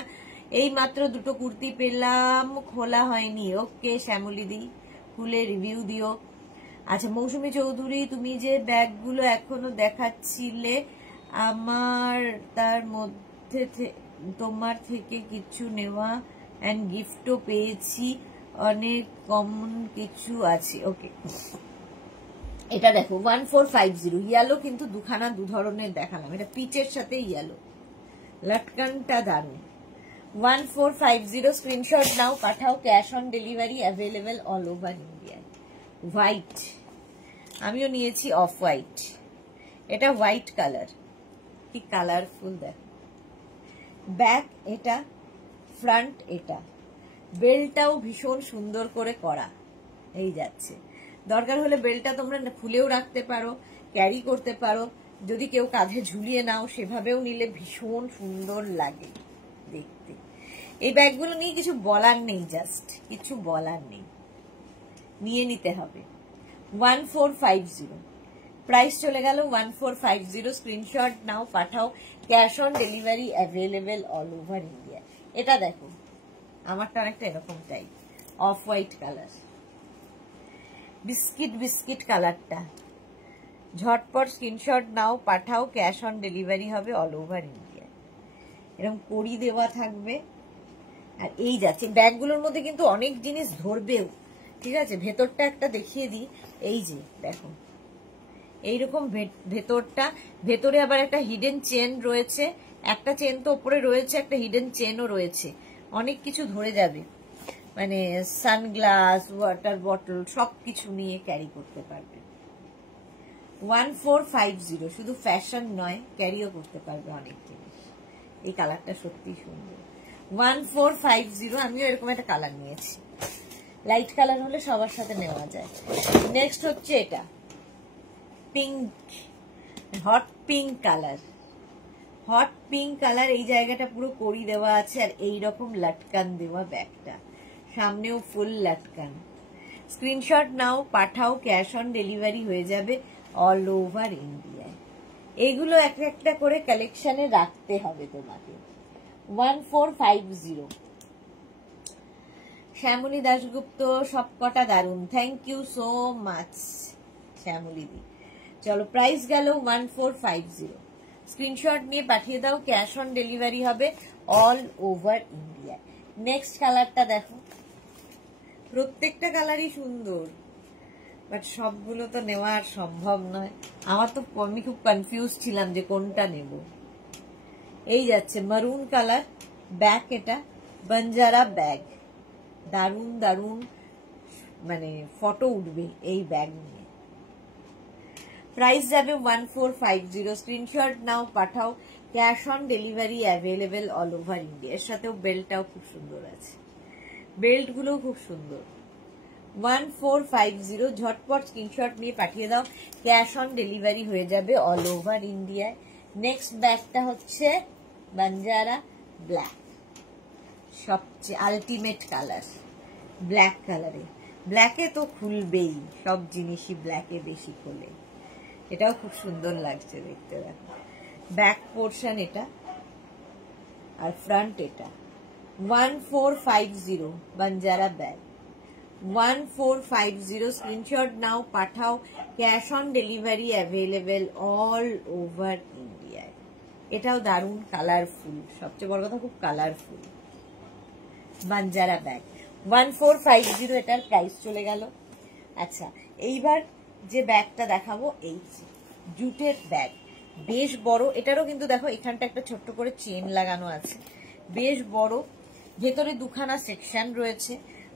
এই মাত্র দুটো কুর্তি পেলাম, খোলা হয়নি। ওকে শ্যামলী দি, খুলে রিভিউ দিও। আচ্ছা মৌসুমী চৌধুরী, তুমি যে ব্যাগগুলো এখনো দেখাচ্ছিলে আমার, তার মধ্যে তোমার থেকে কিছু নেওয়া এন্ড গিফটও পেয়েছি, অনেক কমন কিছু আছে। ওকে, এটা দেখো 1450 ইয়ালো, কিন্তু দুখানা দু ধরনের দেখালাম। এটা পিচের সাথে ইয়ালো, লটকানটা দারুন। 1450 স্ক্রিনশট নাও, পাঠাও, cash on delivery available all over India. White, আমিও নিয়েছি অফ হোয়াইট। এটা হোয়াইট কালার, কি কালারফুল দেখো। ব্যাক এটা, ফ্রন্ট এটা, বেল্টটাও ভীষণ সুন্দর করে করা। এই যাচ্ছে, দরকার হলে বেল্টটা তোমরা খুলেও রাখতে পারো, ক্যারি করতে পারো, যদি কেউ কাঁধে ঝুলিয়ে নাও সেভাবেও নিলে ভীষণ সুন্দর লাগে দেখতে। এই ব্যাগগুলো নিয়ে কিছু বলার নেই, জাস্ট কিছু বলার নেই, নিয়ে নিতে হবে। 1450 প্রাইস চলে গেল 1450। স্ক্রিনশট নাও, পাঠাও, cash on delivery available all over India. এটা দেখো, আমারটা অনেকটা এরকম type, off white colour, biscuit কালারটা। ঝটপট স্ক্রিনশট নাও, পাঠাও, ক্যাশ অন ডেলিভারি হবে অল ওভার ইন্ডিয়া। এরকম কড়ি দেওয়া থাকবে। আর এই যাচ্ছে, ব্যাগগুলোর মধ্যে কিন্তু অনেক জিনিস ধরবেও, ঠিক আছে। ভেতরটা একটা দেখিয়ে দিই, এই যে দেখো এইরকম ভেতরটা, ভেতরে আবার একটা হিডেন চেন রয়েছে, একটা চেন তো উপরে রয়েছে, একটা হিডেন চেনও রয়েছে, অনেক কিছু ধরে যাবে, মানে সানগ্লাস, ওয়াটার বটল সবকিছু নিয়ে ক্যারি করতে পারবে। 1450 শুধু ফ্যাশন নয়, ক্যারিও করতে পারবে অনেক জিনিস। এই কালারটা সত্যি সুন্দর। 1450, আমিও এরকম একটা কালার নিয়েছি, লাইট কালার হলে সবার সাথে নেওয়া যায়। নেক্সট হচ্ছে এটা pink, hot pink colour, hot pink colour. এই জায়গাটা পুরো কড়ি দেওয়া আছে, আর এইরকম লটকান দেওয়া ব্যাগটা, সামনেও ফুল লটকান। স্ক্রিনশট নাও, পাঠাও, ক্যাশ অন ডেলিভারি হয়ে যাবে অল ওভার ইন্ডিয়ায়। এগুলো এক একটা করে কালেকশনে রাখতে হবে তোমাকে। 1450 শ্যামলী দাশগুপ্ত, সব কটা দারুন, thank you so much Shyamali দি। চলো, প্রাইস গেল 1450। স্ক্রিনশট নিয়ে পাঠিয়ে দাও, ক্যাশ অন ডেলিভারি হবে অল ওভার ইন্ডিয়া। নেক্সট কালারটা দেখো, প্রত্যেকটা কালারই সুন্দর, বাট সবগুলো তো নেওয়া সম্ভব নয়। আমার তো, আমি খুব কনফিউজ ছিলাম যে কোনটা নেব। এই যাচ্ছে মারুন কালার, ব্যাগ এটা, বঞ্জারা ব্যাগ, দারুন দারুন, মানে ফটো উঠবে এই ব্যাগ নিয়ে। প্রাইস যাবে 1450। স্ক্রিনশট নাও, পাঠাও, cash on delivery available all over India. এর সাথেও বেল্টটাও খুব সুন্দর আছে, বেল্ট গুলো খুব সুন্দর। 1450, ঝটপট স্ক্রিনশট নিয়ে পাঠিয়ে দাও, ক্যাশ অন ডেলিভারি হয়ে যাবে অল ওভার ইন্ডিয়ায়। নেক্সট ব্যাগটা হচ্ছে বঞ্জারা ব্ল্যাক, সবচেয়ে আলটিমেট কালার, ব্ল্যাক কালারে। ব্ল্যাকে তো খুলবেই, সব জিনিসই ব্ল্যাকে বেশি খোলে। এটাও খুব সুন্দর লাগছে দেখতে, দেখো ব্যাক পোর্শন এটা, আর ফ্রন্ট এটা। 1450 বঞ্জারা ব্যাগ, 1450। স্ক্রিনশট নাও, পাঠাও, cash on delivery available all over ইন্ডিয়ায়। এটাও দারুণ কালারফুল, সবচেয়ে বড় কথা খুব কালারফুল বঞ্জারা ব্যাগ। 1450 এটার প্রাইস চলে গেল। আচ্ছা, এইবার যে ব্যাগটা দেখাবো, এই জুটের ব্যাগ, বেশ বড়। এটারও কিন্তু দেখো এখানটা একটা ছোট্ট করে চেন লাগানো আছে, বেশ বড়। ভেতরে দুখানা সেকশন রয়েছে,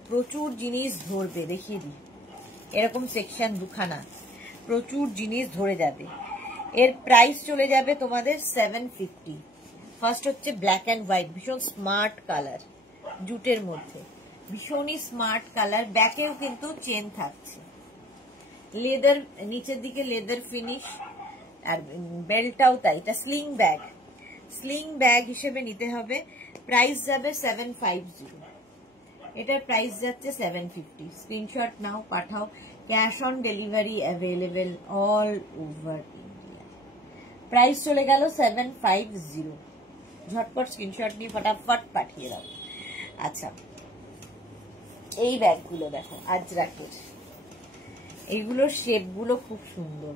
প্রচুর জিনিস ধরবে, দেখিয়ে দিই। এরকম সেকশন দুখানা, প্রচুর জিনিস ধরে যাবে। এর প্রাইস চলে যাবে তোমাদের 750। ফার্স্ট হচ্ছে ব্ল্যাক অ্যান্ড হোয়াইট, ভীষণ স্মার্ট কালার, জুটের মধ্যে ভীষণই স্মার্ট কালার। ব্যাকেও কিন্তু চেন থাকছে, লেদার, নিচের দিকে লেদার ফিনিশ, আর বেল্টটাও তাই। এটা স্লিং ব্যাগ, স্লিং ব্যাগ হিসেবে নিতে হবে। প্রাইস যাবে 750। এটার প্রাইস যাচ্ছে 750। স্ক্রিনশট নাও, পাঠাও। Cash on delivery available all over India. Price চলে গেল 750। ঝটপট স্ক্রিনশট নিয়ে ফটাফট পাঠিয়ে দাও। আচ্ছা, এই ব্যাগগুলো দেখো আজরাকের, এইগুলোর শেপগুলো খুব সুন্দর,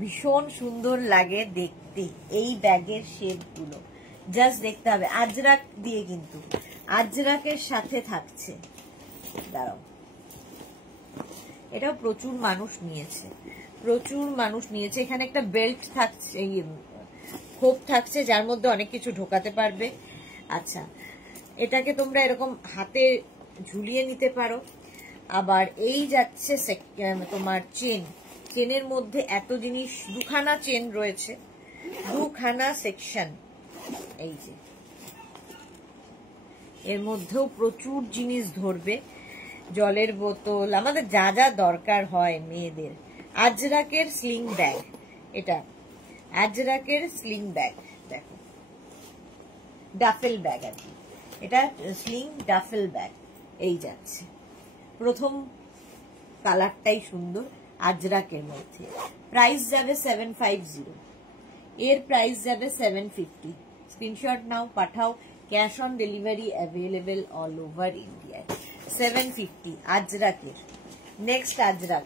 ভীষণ সুন্দর লাগে দেখতে। এই ব্যাগের শেপগুলো জাস্ট দেখতে হবে। আজরাক দিয়ে, কিন্তু আজরাকের সাথে থাকছে, দাঁড়াও, এটাও প্রচুর মানুষ নিয়েছে, প্রচুর মানুষ নিয়েছে। এখানে একটা বেল্ট থাকছে, এই খোপ থাকছে, যার মধ্যে অনেক কিছু ঢোকাতে পারবে। আচ্ছা, এটাকে তোমরা এরকম হাতে ঝুলিয়ে নিতে পারো। আবার এই যাচ্ছে তোমার চেন, চেনের মধ্যে এত জিনিস, দুখানা চেন রয়েছে, দুখানা সেকশন। এই যে এর মধ্যেও প্রচুর জিনিস ধরবে, জলের বোতল, আমাদের যা যা দরকার হয় মেয়েদের। আজরাকের স্লিং ব্যাগ, এটা আজরাকের স্লিং ব্যাগ, দেখো ডাফেল ব্যাগ আর কি, এটা স্লিং ডাফেল ব্যাগ। এই যাচ্ছে, প্রথম কালারটাই সুন্দর, আজরাকের মধ্যে। প্রাইস যাবে 750, এর প্রাইস যাবে 750। স্ক্রিনশট নাও, পাঠাও। Cash on delivery available all over ইন্ডিয়ায়। 750 আজরাকের। নেক্সট আজরাক,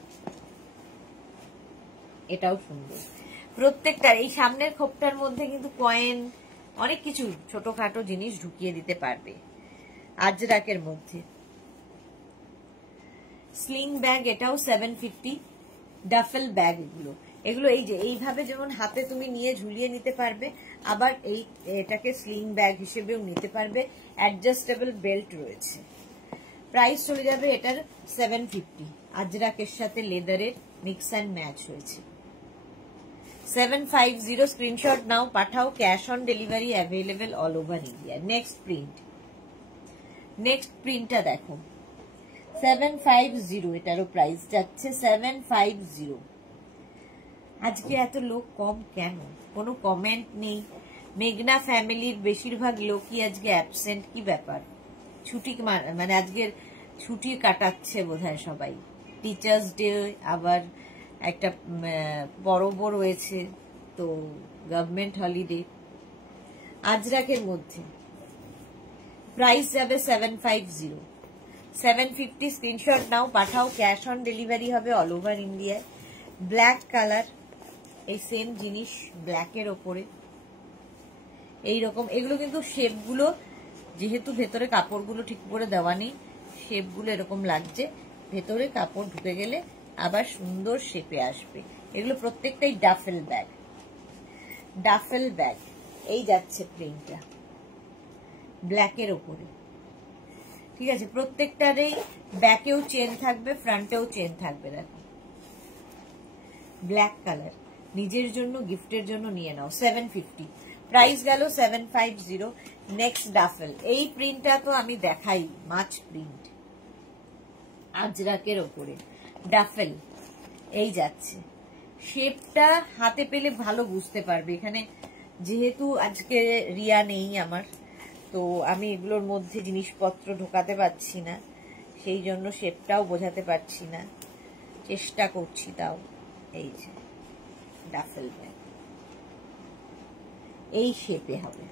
এটাও সুন্দর। প্রত্যেকটার এই সামনের খোপটার মধ্যে কিন্তু কয়েন, অনেক কিছু ছোটখাটো জিনিস ঢুকিয়ে দিতে পারবে। আজরাকের মধ্যে স্লিং ব্যাগ, এটাও 750। ডাফেল ব্যাগ, এগুলো এই যে এইভাবে যেমন হাতে তুমি নিয়ে ঝুলিয়ে নিতে পারবে, আবার এটাকে স্লিং ব্যাগ হিসেবেও নিতে পারবে। অ্যাডজাস্টেবল বেল্ট রয়েছে। প্রাইস চলে যাবে এটার 750। আজরাকের সাথে লেদারের মিক্স অ্যান্ড ম্যাচ হয়েছে। 750। স্ক্রিনশট নাও, পাঠাও। Cash on delivery available all over India. Next print, next প্রিন্টটা দেখো 750, এটারও প্রাইস যাচ্ছে 750। আজকে এত লোক কম কেন? কোনো কমেন্ট নেই। মেঘনা ফ্যামিলির বেশিরভাগ লোকই আজকে অ্যাবসেন্ট, কি ব্যাপার? ছুটি মানে আজকের ছুটি কাটাচ্ছে বোধহয় সবাই। টিচার্স ডে, আবার একটা পরবও রয়েছে, তো গভর্নমেন্ট হলিডে। আজরাকের মধ্যে প্রাইস যাবে 750। 750 স্ক্রিনশট নাও, পাঠাও। ক্যাশ অন ডেলিভারি হবে অল ওভার ইন্ডিয়ায়। ব্ল্যাক কালার, এই সেম জিনিস ব্ল্যাকের ওপরে এইরকম। এগুলো কিন্তু শেপগুলো, যেহেতু ভেতরে কাপড়গুলো ঠিক করে দেওয়া নেই, শেপগুলো এরকম লাগছে, ভেতরে কাপড় ঢুকে গেলে আবার সুন্দর শেপে আসবে। এগুলো প্রত্যেকটাই ডাফেল ব্যাগ, ডাফেল ব্যাগ। এই যাচ্ছে প্রিন্টটা ব্ল্যাকের ওপরে, ঠিক আছে। প্রত্যেকটারই ব্যাকেও চেন থাকবে, ফ্রন্টেও চেন থাকবে। দেখো ব্ল্যাক কালার, নিজের জন্য গিফটের জন্য নিয়ে নাও। 750 প্রাইস গেল 750। নেক্সট ডাফেল, এই প্রিন্টটা তো আমি দেখাই, মাছ প্রিন্ট, আজরাকের ওপরে ডাফেল। এই যাচ্ছে, শেপটা হাতে পেলে ভালো বুঝতে পারবে। এখানে যেহেতু আজকে রিয়া নেই আমার, তো আমি এগুলোর মধ্যে জিনিসপত্র ঢোকাতে পারছি না, সেই জন্য শেপটাও বোঝাতে পারছি না, চেষ্টা করছি তাও। এই যে ডাফেল ব্যাগ, এই শেপে হবে,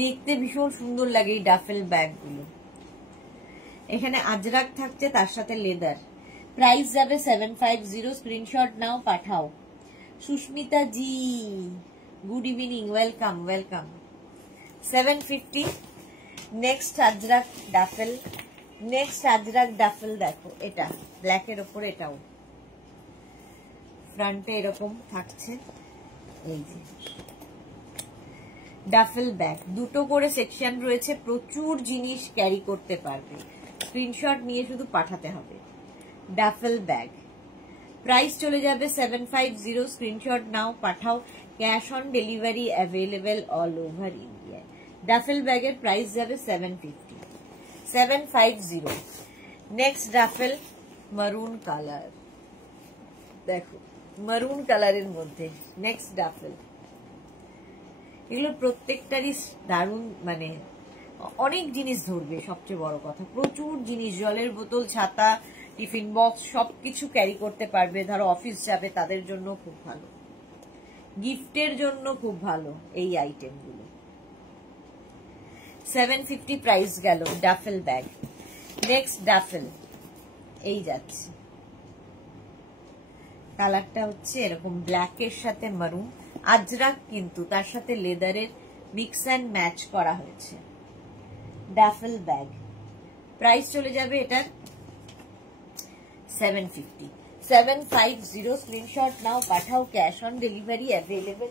দেখতে ভীষণ সুন্দর লাগে এই ডাফেল ব্যাগগুলো। এখানে আজরাক থাকছে, তার সাথে লেদার। প্রাইস যাবে 750। স্ক্রিনশট নাও, পাঠাও। Susmita ji, good evening, welcome welcome. 750। Next Ajrakh duffel, next Ajrakh duffel. দেখো এটা ব্ল্যাকের ওপরে, এটাও ফ্রন্টে এরকম থাকছে। এই যে ডাফেল ব্যাগ, দুটো করে সেকশন রয়েছে, প্রচুর জিনিস ক্যারি করতে পারবে। স্ক্রিনশট নিয়ে শুধু পাঠাতে হবে। ডাফেল ব্যাগ, প্রাইস চলে যাবে 750। স্ক্রিনশট নাও, পাঠাও। Cash on delivery available all over ইন্ডিয়ায়। ডাফেল ব্যাগের প্রাইস যাবে 750। 750। নেক্সট ডাফেল, মারুন কালার, দেখো মারুন কালারের মধ্যে নেক্সট ডাফেল। এগুলো প্রত্যেকটারই দারুণ, মানে অনেক জিনিস ধরবে, সবচেয়ে বড় কথা প্রচুর জিনিস, জলের বোতল, ছাতা, টিফিন বক্স সবকিছু ক্যারি করতে পারবে। ধরো অফিস যাবে তাদের জন্য খুব ভালো, গিফটের জন্য খুব ভালো এই আইটেমগুলো। 750 প্রাইস গেল ডাফেল ব্যাগ। নেক্সট ডাফেল এই যাচ্ছে, কালারটা হচ্ছে এরকম ব্ল্যাকের সাথে মারুন, আজরাক কিন্তু তার সাথে লেদারের মিক্স অ্যান্ড ম্যাচ করা হয়েছে। ডাফেল ব্যাগ প্রাইস চলে যাবে এটার 750। 750 স্ক্রিনশট নাও, পাঠাও, cash on delivery available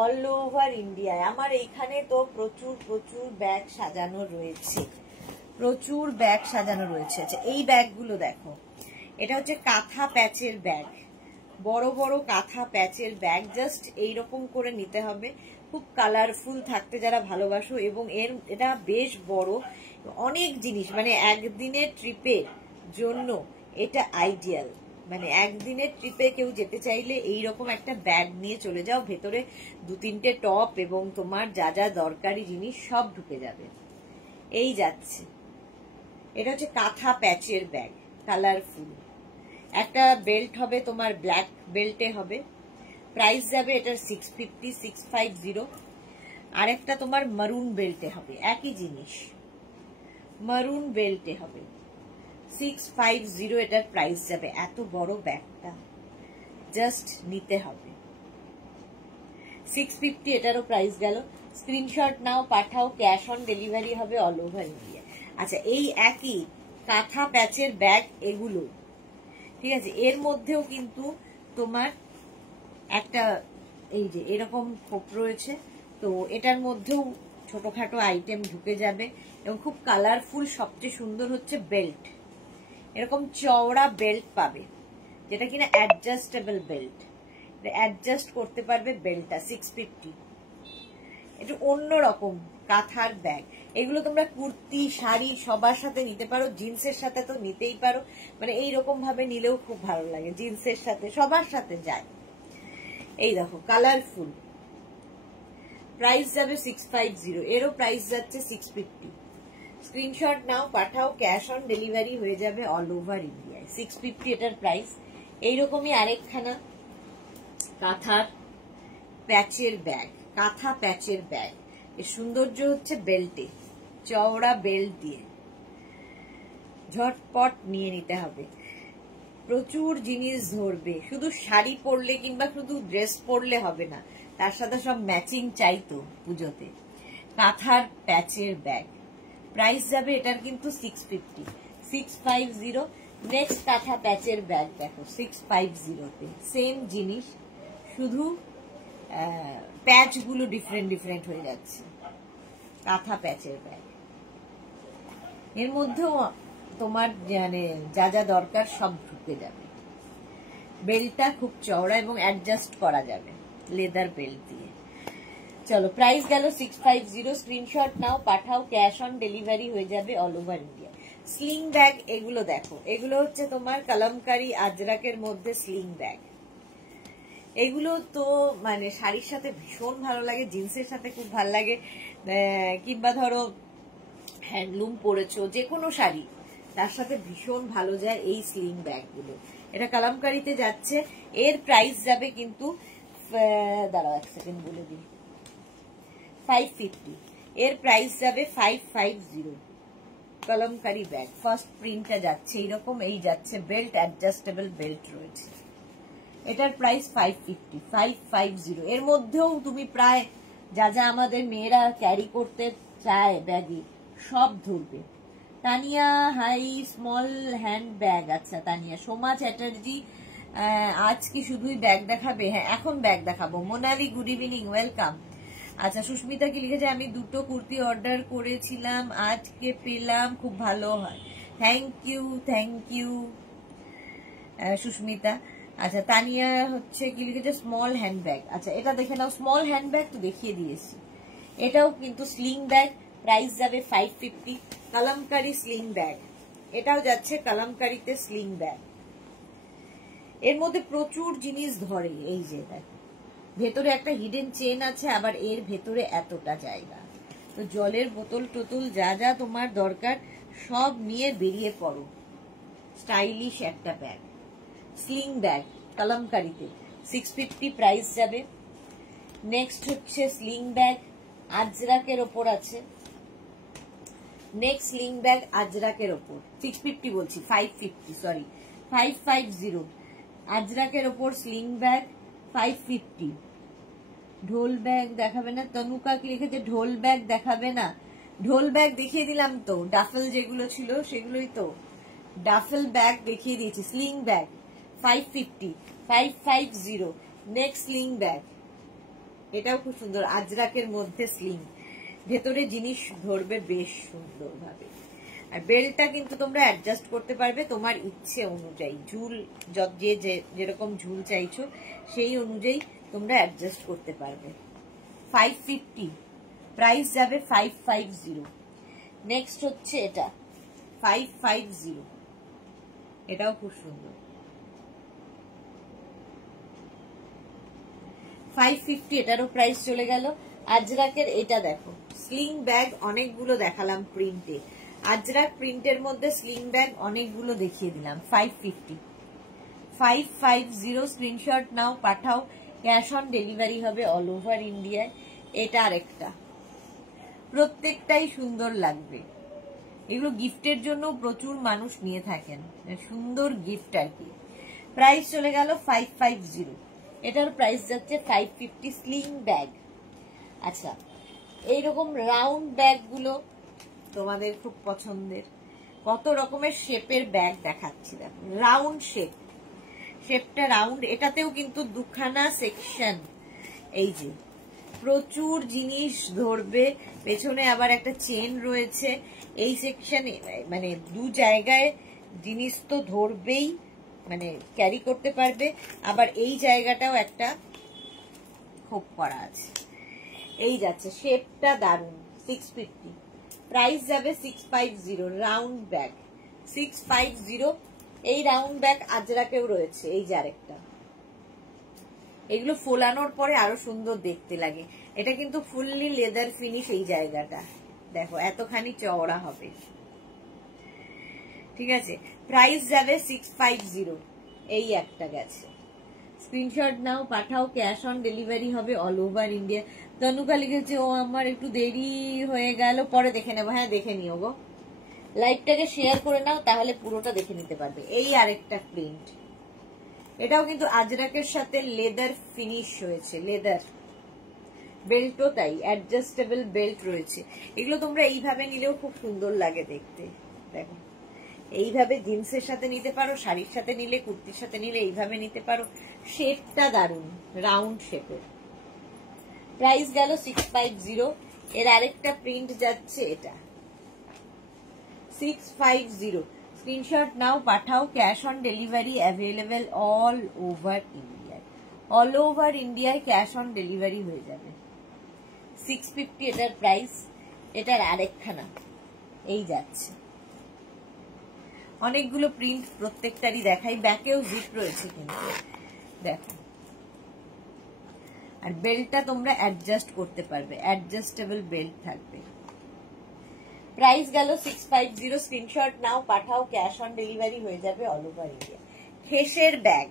all over ইন্ডিয়ায়। আমার এইখানে তো প্রচুর প্রচুর ব্যাগ সাজানো রয়েছে, প্রচুর ব্যাগ সাজানো রয়েছে। আচ্ছা এই ব্যাগগুলো দেখো, এটা হচ্ছে কাঁথা প্যাচের ব্যাগ, বড় বড় কাঁথা প্যাচের ব্যাগ, জাস্ট এইরকম করে নিতে হবে। খুব কালারফুল থাকতে যারা ভালোবাসো, এবং এটা বেশ বড়, অনেক জিনিস, মানে একদিনের ট্রিপের জন্য এটা আইডিয়াল। মানে একদিনের ট্রিপে কেউ যেতে চাইলে এইরকম একটা ব্যাগ নিয়ে চলে যাও, ভেতরে 2-3টে টপ এবং তোমার যা যা দরকারি জিনিস সব ঢুকে যাবে। এই যাচ্ছে, এটা হচ্ছে কাঁথা প্যাচের ব্যাগ, কালারফুল। একটা বেল্ট হবে তোমার, ব্ল্যাক বেল্টে হবে, প্রাইস যাবে এটার 650, 650। আর একটা তোমার মারুন বেল্টে হবে, একই জিনিস, মারুন বেল্টে হবে, 650 এটার প্রাইস যাবে। এত বড় ব্যাগটা জাস্ট নিতে হবে, 650 এটারও প্রাইস গেল। স্ক্রিনশট নাও, পাঠাও, ক্যাশ অন ডেলিভারি হবে অল ওভার ইন্ডিয়া। আচ্ছা এই একই কাঁথা প্যাচের ব্যাগ এগুলো, ঠিক আছে, এর মধ্যেও কিন্তু তোমার একটা এই যে এরকম খোপ রয়েছে, তো এটার মধ্যেও ছোটখাটো আইটেম ঢুকে যাবে এবং খুব কালারফুল। সবচেয়ে সুন্দর হচ্ছে বেল্ট, এরকম চওড়া বেল্ট পাবে, যেটা কিনা অ্যাডজাস্টেবল বেল্ট, অ্যাডজাস্ট করতে পারবে বেল্টটা। 650, এটা অন্যরকম কাঁথার ব্যাগ। এগুলো তোমরা কুর্তি, শাড়ি সবার সাথে নিতে পারো, জিন্সের সাথে তো নিতেই পারো, মানে এইরকম ভাবে নিলেও খুব ভালো লাগে, জিন্সের সাথে সবার সাথে যায়। এই দেখো কালারফুল, প্রাইস যাবে 650, এরও প্রাইস যাচ্ছে 650। স্ক্রিনশট নাও, পাঠাও, ক্যাশ অন ডেলিভারি হয়ে যাবে অল ওভার ইন্ডিয়ায়। 650 এটার প্রাইস। এইরকমই আরেকখানা কাঁথার প্যাচের ব্যাগ, কাঁথা প্যাচের ব্যাগ, এর সৌন্দর্য হচ্ছে বেল্টে, চওড়া বেল্ট দিয়ে ঝটপট নিয়ে নিতে হবে। প্রচুর জিনিস ধরবে, শুধু শাড়ি পরলে কিংবা শুধু ড্রেস পরলে হবে না, তার সাথে সব ম্যাচিং চাইতো পুজোতে। কাঁথার প্যাচের ব্যাগ, প্রাইস যাবে এটার কিন্তু 650, 650। নেক্সট কাঁথা প্যাচের ব্যাগ দেখো 650-তে সেম জিনিস, শুধু প্যাচ গুলো ডিফারেন্ট ডিফারেন্ট হয়ে যাচ্ছে। কাঁথা প্যাচের ব্যাগ, এর মধ্যেও তোমার মানে যা যা দরকার সব ঢুকে যাবে। বেল্টটা খুব চওড়া এবং অ্যাডজাস্ট করা যাবে লেদার বেল্ট দিয়ে। চলো প্রাইস গেল 650। স্ক্রিনশট নাও, পাঠাও, ক্যাশ অন ডেলিভারি হয়ে যাবে all over India. Sling bag এগুলো দেখো, এগুলো হচ্ছে তোমার কালামকারী আজরাকের মধ্যে স্লিং ব্যাগ। এগুলো তো মানে শাড়ির সাথে ভীষণ ভালো লাগে, জিন্সের সাথে খুব ভালো লাগে, কিংবা ধরো হ্যান্ডলুম পরেছো যে কোনো শাড়ি তার সাথে ভীষণ ভালো যায় এই স্লিং ব্যাগগুলো। এটা কালামকারীতে যাচ্ছে, এর প্রাইস যাবে কিন্তু দাঁড়াও এক সেকেন্ড বলে দিই, 550। এর প্রাইস যাবে 550। কলমকারী ব্যাগ ফার্স্ট প্রিন্টটা যাচ্ছে এইরকম, এই যাচ্ছে বেল্ট, অ্যাডজাস্টেবল বেল্ট রয়েছে, এটার প্রাইস 550, 550। এর মধ্যেও তুমি প্রায় যা যা আমাদের মেয়েরা ক্যারি করতে চায় ব্যাগে সব ধরবে। Tania hi, small hand bag. আচ্ছা তানিয়া, সোমা চ্যাটার্জি আজ কি শুধুই ব্যাগ দেখাবে? হ্যাঁ এখন ব্যাগ দেখাবো। Monali good evening, welcome. আচ্ছা সুস্মিতা কি লিখেছে, আমি 2টো কুর্তি অর্ডার করেছিলাম, আজকে পেলাম, খুব ভালো হয়, thank you thank you Susmita. আচ্ছা তানিয়া হচ্ছে কি লিখেছে, স্মল হ্যান্ডব্যাগ। আচ্ছা এটা দেখে নাও, স্মল হ্যান্ডব্যাগ তো দেখিয়ে দিয়েছি, এটাও কিন্তু স্লিং ব্যাগ, প্রাইস যাবে 550। কালামকারী স্লিং ব্যাগ, এটাও যাচ্ছে কালামকারীতে স্লিং ব্যাগ। এর মধ্যে প্রচুর জিনিস ধরে, এই যে দেখো ভেতরে একটা হিডেন চেন আছে, আবার এর ভেতরে এতটা জায়গা, তো জলের বোতল টোতল যা যা তোমার দরকার সব নিয়ে বেরিয়ে পড়ো। স্টাইলিশ একটা ব্যাগ, স্লিং ব্যাগ কলমকারিতে 650 প্রাইস যাবে। নেক্সট হচ্ছে স্লিং ব্যাগ, আজরাকের ওপর আছে। নেক্সট স্লিং ব্যাগ আজরাকের ওপর 650 বলছি, 550 সরি 550 আজরাকের ওপর স্লিং ব্যাগ 550। ঢোল ব্যাগ দেখাবে না? তনুকা কি লিখেছে ঢোল ব্যাগ দেখাবে না? ঢোল ব্যাগ দেখিয়ে দিলাম তো, ডাফেল যেগুলো ছিল সেগুলোই তো, ডাফেল ব্যাগ দেখিয়ে দিয়েছি। Sling bag 550, 550। Next sling bag, এটাও খুব সুন্দর, আজরাকের মধ্যে স্লিং, ভেতরে জিনিস ধরবে বেশ সুন্দর ভাবে। আর বেল্টটা কিন্তু তোমরা অ্যাডজাস্ট করতে পারবে তোমার ইচ্ছে অনুযায়ী, ঝুল যেরকম ঝুল চাইছো সেই অনুযায়ী তোমরা অ্যাডজাস্ট করতে পারবে। 550 প্রাইস যাবে 550। নেক্সট হচ্ছে এটা 550, এটাও খুব সুন্দর। 550 এটারও প্রাইস চলে গেল। আজরাকের এটা দেখো, স্লিং ব্যাগ অনেকগুলো দেখালাম প্রিন্টে, আজরাক প্রিন্টের মধ্যে স্লিং ব্যাগ অনেকগুলো দেখিয়ে দিলাম। 550, 550 স্ক্রিনশট নাও, পাঠাও, ক্যাশ অন ডেলিভারি হবে অল ওভার ইন্ডিয়ায়। এটা আরেকটা, প্রত্যেকটাই সুন্দর লাগবে। এগুলো গিফটের জন্য প্রচুর মানুষ নিয়ে থাকেন, সুন্দর গিফট আর কি। প্রাইস চলে গেল 550, এটার প্রাইস যাচ্ছে 550 স্লিং ব্যাগ। আচ্ছা, এইরকম রাউন্ড ব্যাগ গুলো তোমাদের খুব পছন্দের, কত রকমের শেপের ব্যাগ দেখাচ্ছি দেখো। রাউন্ড শেপ, শেপটা রাউন্ড, এটাতেও কিন্তু দুখানা সেকশন, এই যে প্রচুর জিনিস ধরবে, পেছনে আবার একটা চেন রয়েছে। এই সেকশনে মানে দু জায়গায় জিনিস তো ধরবেই, মানে ক্যারি করতে পারবে, আবার এই জায়গাটাও একটা খোপ করা আছে। এই যাচ্ছে, শেপটা দারুন। 650 প্রাইস যাবে 650, রাউন্ড ব্যাগ 650। এই রাউন্ড ব্যাগ আজরাকেও রয়েছে, এই যে আরেকটা। এগুলো ফোলানোর পরে আরো সুন্দর দেখতে লাগে। এটা কিন্তু ফুললি লেদার ফিনিশ, এই জায়গাটা দেখো এতখানি চওড়া হবে, ঠিক আছে। প্রাইস যাবে 650, এই একটা গেছে। স্ক্রিনশট নাও, পাঠাও, ক্যাশ অন ডেলিভারি হবে অল ওভার ইন্ডিয়া। তনুকা লিখেছে ও আমার একটু দেরি হয়ে গেল, পরে দেখে নেবো। হ্যাঁ দেখে নিও গো, লাইভটাকে শেয়ার করে নাও, তাহলে পুরোটা দেখে নিতে পারবে। এই আরেকটা প্রিন্ট, এটাও কিন্তু আজরাকের সাথে লেদার ফিনিশ হয়েছে, লেদার। বেল্টও তাই, অ্যাডজাস্টেবল বেল্ট রয়েছে। এগুলো তোমরা এইভাবে নিলেও খুব সুন্দর লাগে দেখতে, দেখো এইভাবে জিন্সের সাথে নিতে পারো, শাড়ির সাথে নিলে, কুর্তির সাথে নিলে এইভাবে নিতে পারো। শেপটা দারুন, রাউন্ড শেপের। প্রাইস গেল 650। এর আরেকটা প্রিন্ট যাচ্ছে, এটা 650। স্ক্রিনশট নাও, পাঠাও, cash on delivery available all over ইন্ডিয়ায়। অল ওভার ইন্ডিয়ায় ক্যাশ অন ডেলিভারি হয়ে যাবে। 650 এটার প্রাইস। এটার আরেকখানা এই যাচ্ছে, অনেকগুলো প্রিন্ট, প্রত্যেকটারই দেখাই। ব্যাকেও জিপ রয়েছে কিন্তু দেখো, আর বেল্টটা তোমরা অ্যাডজাস্ট করতে পারবে, অ্যাডজাস্টেবল বেল্ট থাকবে। প্রাইস গেল 650। স্ক্রিনশট নাও, পাঠাও, ক্যাশ অন ডেলিভারি হয়ে যাবে অল ওভার ইন্ডিয়া। খেসের ব্যাগ,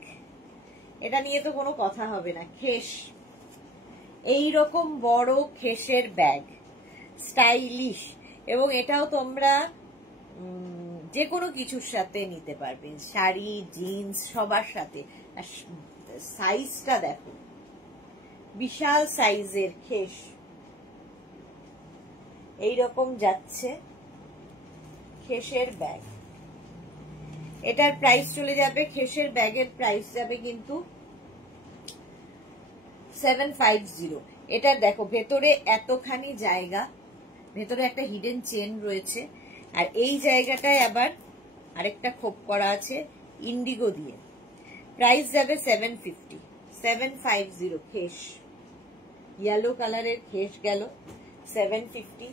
এটা নিয়ে তো কোনো কথা হবে না। খেস, এইরকম বড় খেসের ব্যাগ, স্টাইলিশ, এবং এটাও তোমরা যে কোনো কিছুর সাথে নিতে পারবে, শাড়ি, জিন্স, সবার সাথে। সাইজটা দেখো, বিশাল সাইজের খেস, এইরকম যাচ্ছে খেসের ব্যাগ। এটার প্রাইস চলে যাবে, খেসের ব্যাগের প্রাইস যাবে কিন্তু 750। এটার দেখো ভেতরে এতখানি জায়গা, ভেতরে একটা হিডেন চেন রয়েছে, আর এই জায়গাটায় আবার আরেকটা খোপ করা আছে ইন্ডিগো দিয়ে। প্রাইস যাবে 750, 750। খেস, ইয়েলো কালারের খেস গেল 750।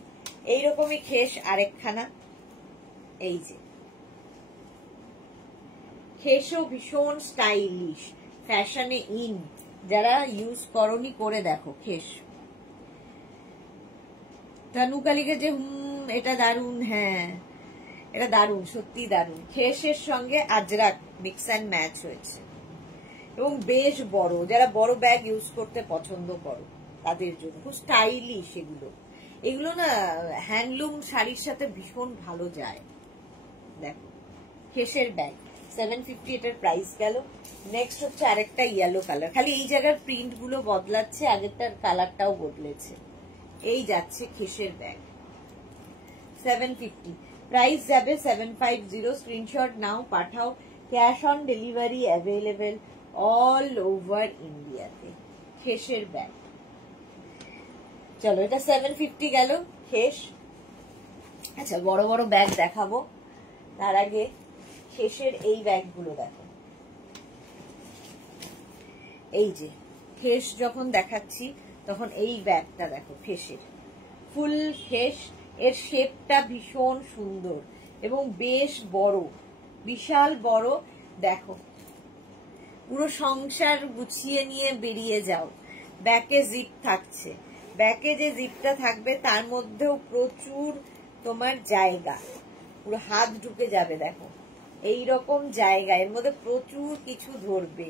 এইরকমই খেস আরেকখানা, এই যে খেসও ভীষণ স্টাইলিশ, ফ্যাশনে ইন, যারা ইউজ করনি করে দেখো। খেস তনুকা লিখেছে এটা দারুন। হ্যাঁ এটা দারুন, সত্যি দারুন। খেসের সঙ্গে আজরাক মিক্স অ্যান্ড ম্যাচ হয়েছে এবং বেশ বড়, যারা বড় ব্যাগ ইউজ করতে পছন্দ করো তাদের জন্য খুব স্টাইলিশ এগুলো। এগুলো না হ্যান্ডলুম শাড়ির সাথে ভীষণ ভালো যায়। দেখো খেসের ব্যাগ 750, এটার প্রাইস গেল। নেক্সট হচ্ছে আরেকটা ইয়েলো কালার, খালি এই জায়গার প্রিন্ট গুলো বদলাচ্ছে, আগেরটার কালারটাও বদলেছে। এই যাচ্ছে খেসের ব্যাগ 750, প্রাইস যাবে 750। স্ক্রিনশট নাও, পাঠাও। Cash on delivery available all over ইন্ডিয়াতে। খেসের ব্যাগ, চলো এটা 750 গেল খেস। আচ্ছা বড় বড় ব্যাগ দেখাবো, তার আগে খেসের এই ব্যাগগুলো দেখো। এই যে খেস যখন দেখাচ্ছি তখন এই ব্যাগটা দেখো, খেসের ফুল খেস। এর শেপটা ভীষণ সুন্দর এবং বেশ বড়, বিশাল বড়। দেখো পুরো সংসার গুছিয়ে নিয়ে বেরিয়ে যাও। ব্যাকে জিপ থাকছে, ব্যাকে যে জিপটা থাকবে তার মধ্যেও প্রচুর তোমার জায়গা, পুরো হাত ঢুকে যাবে। দেখো এই রকম জায়গা, এর মধ্যে প্রচুর কিছু ধরবে।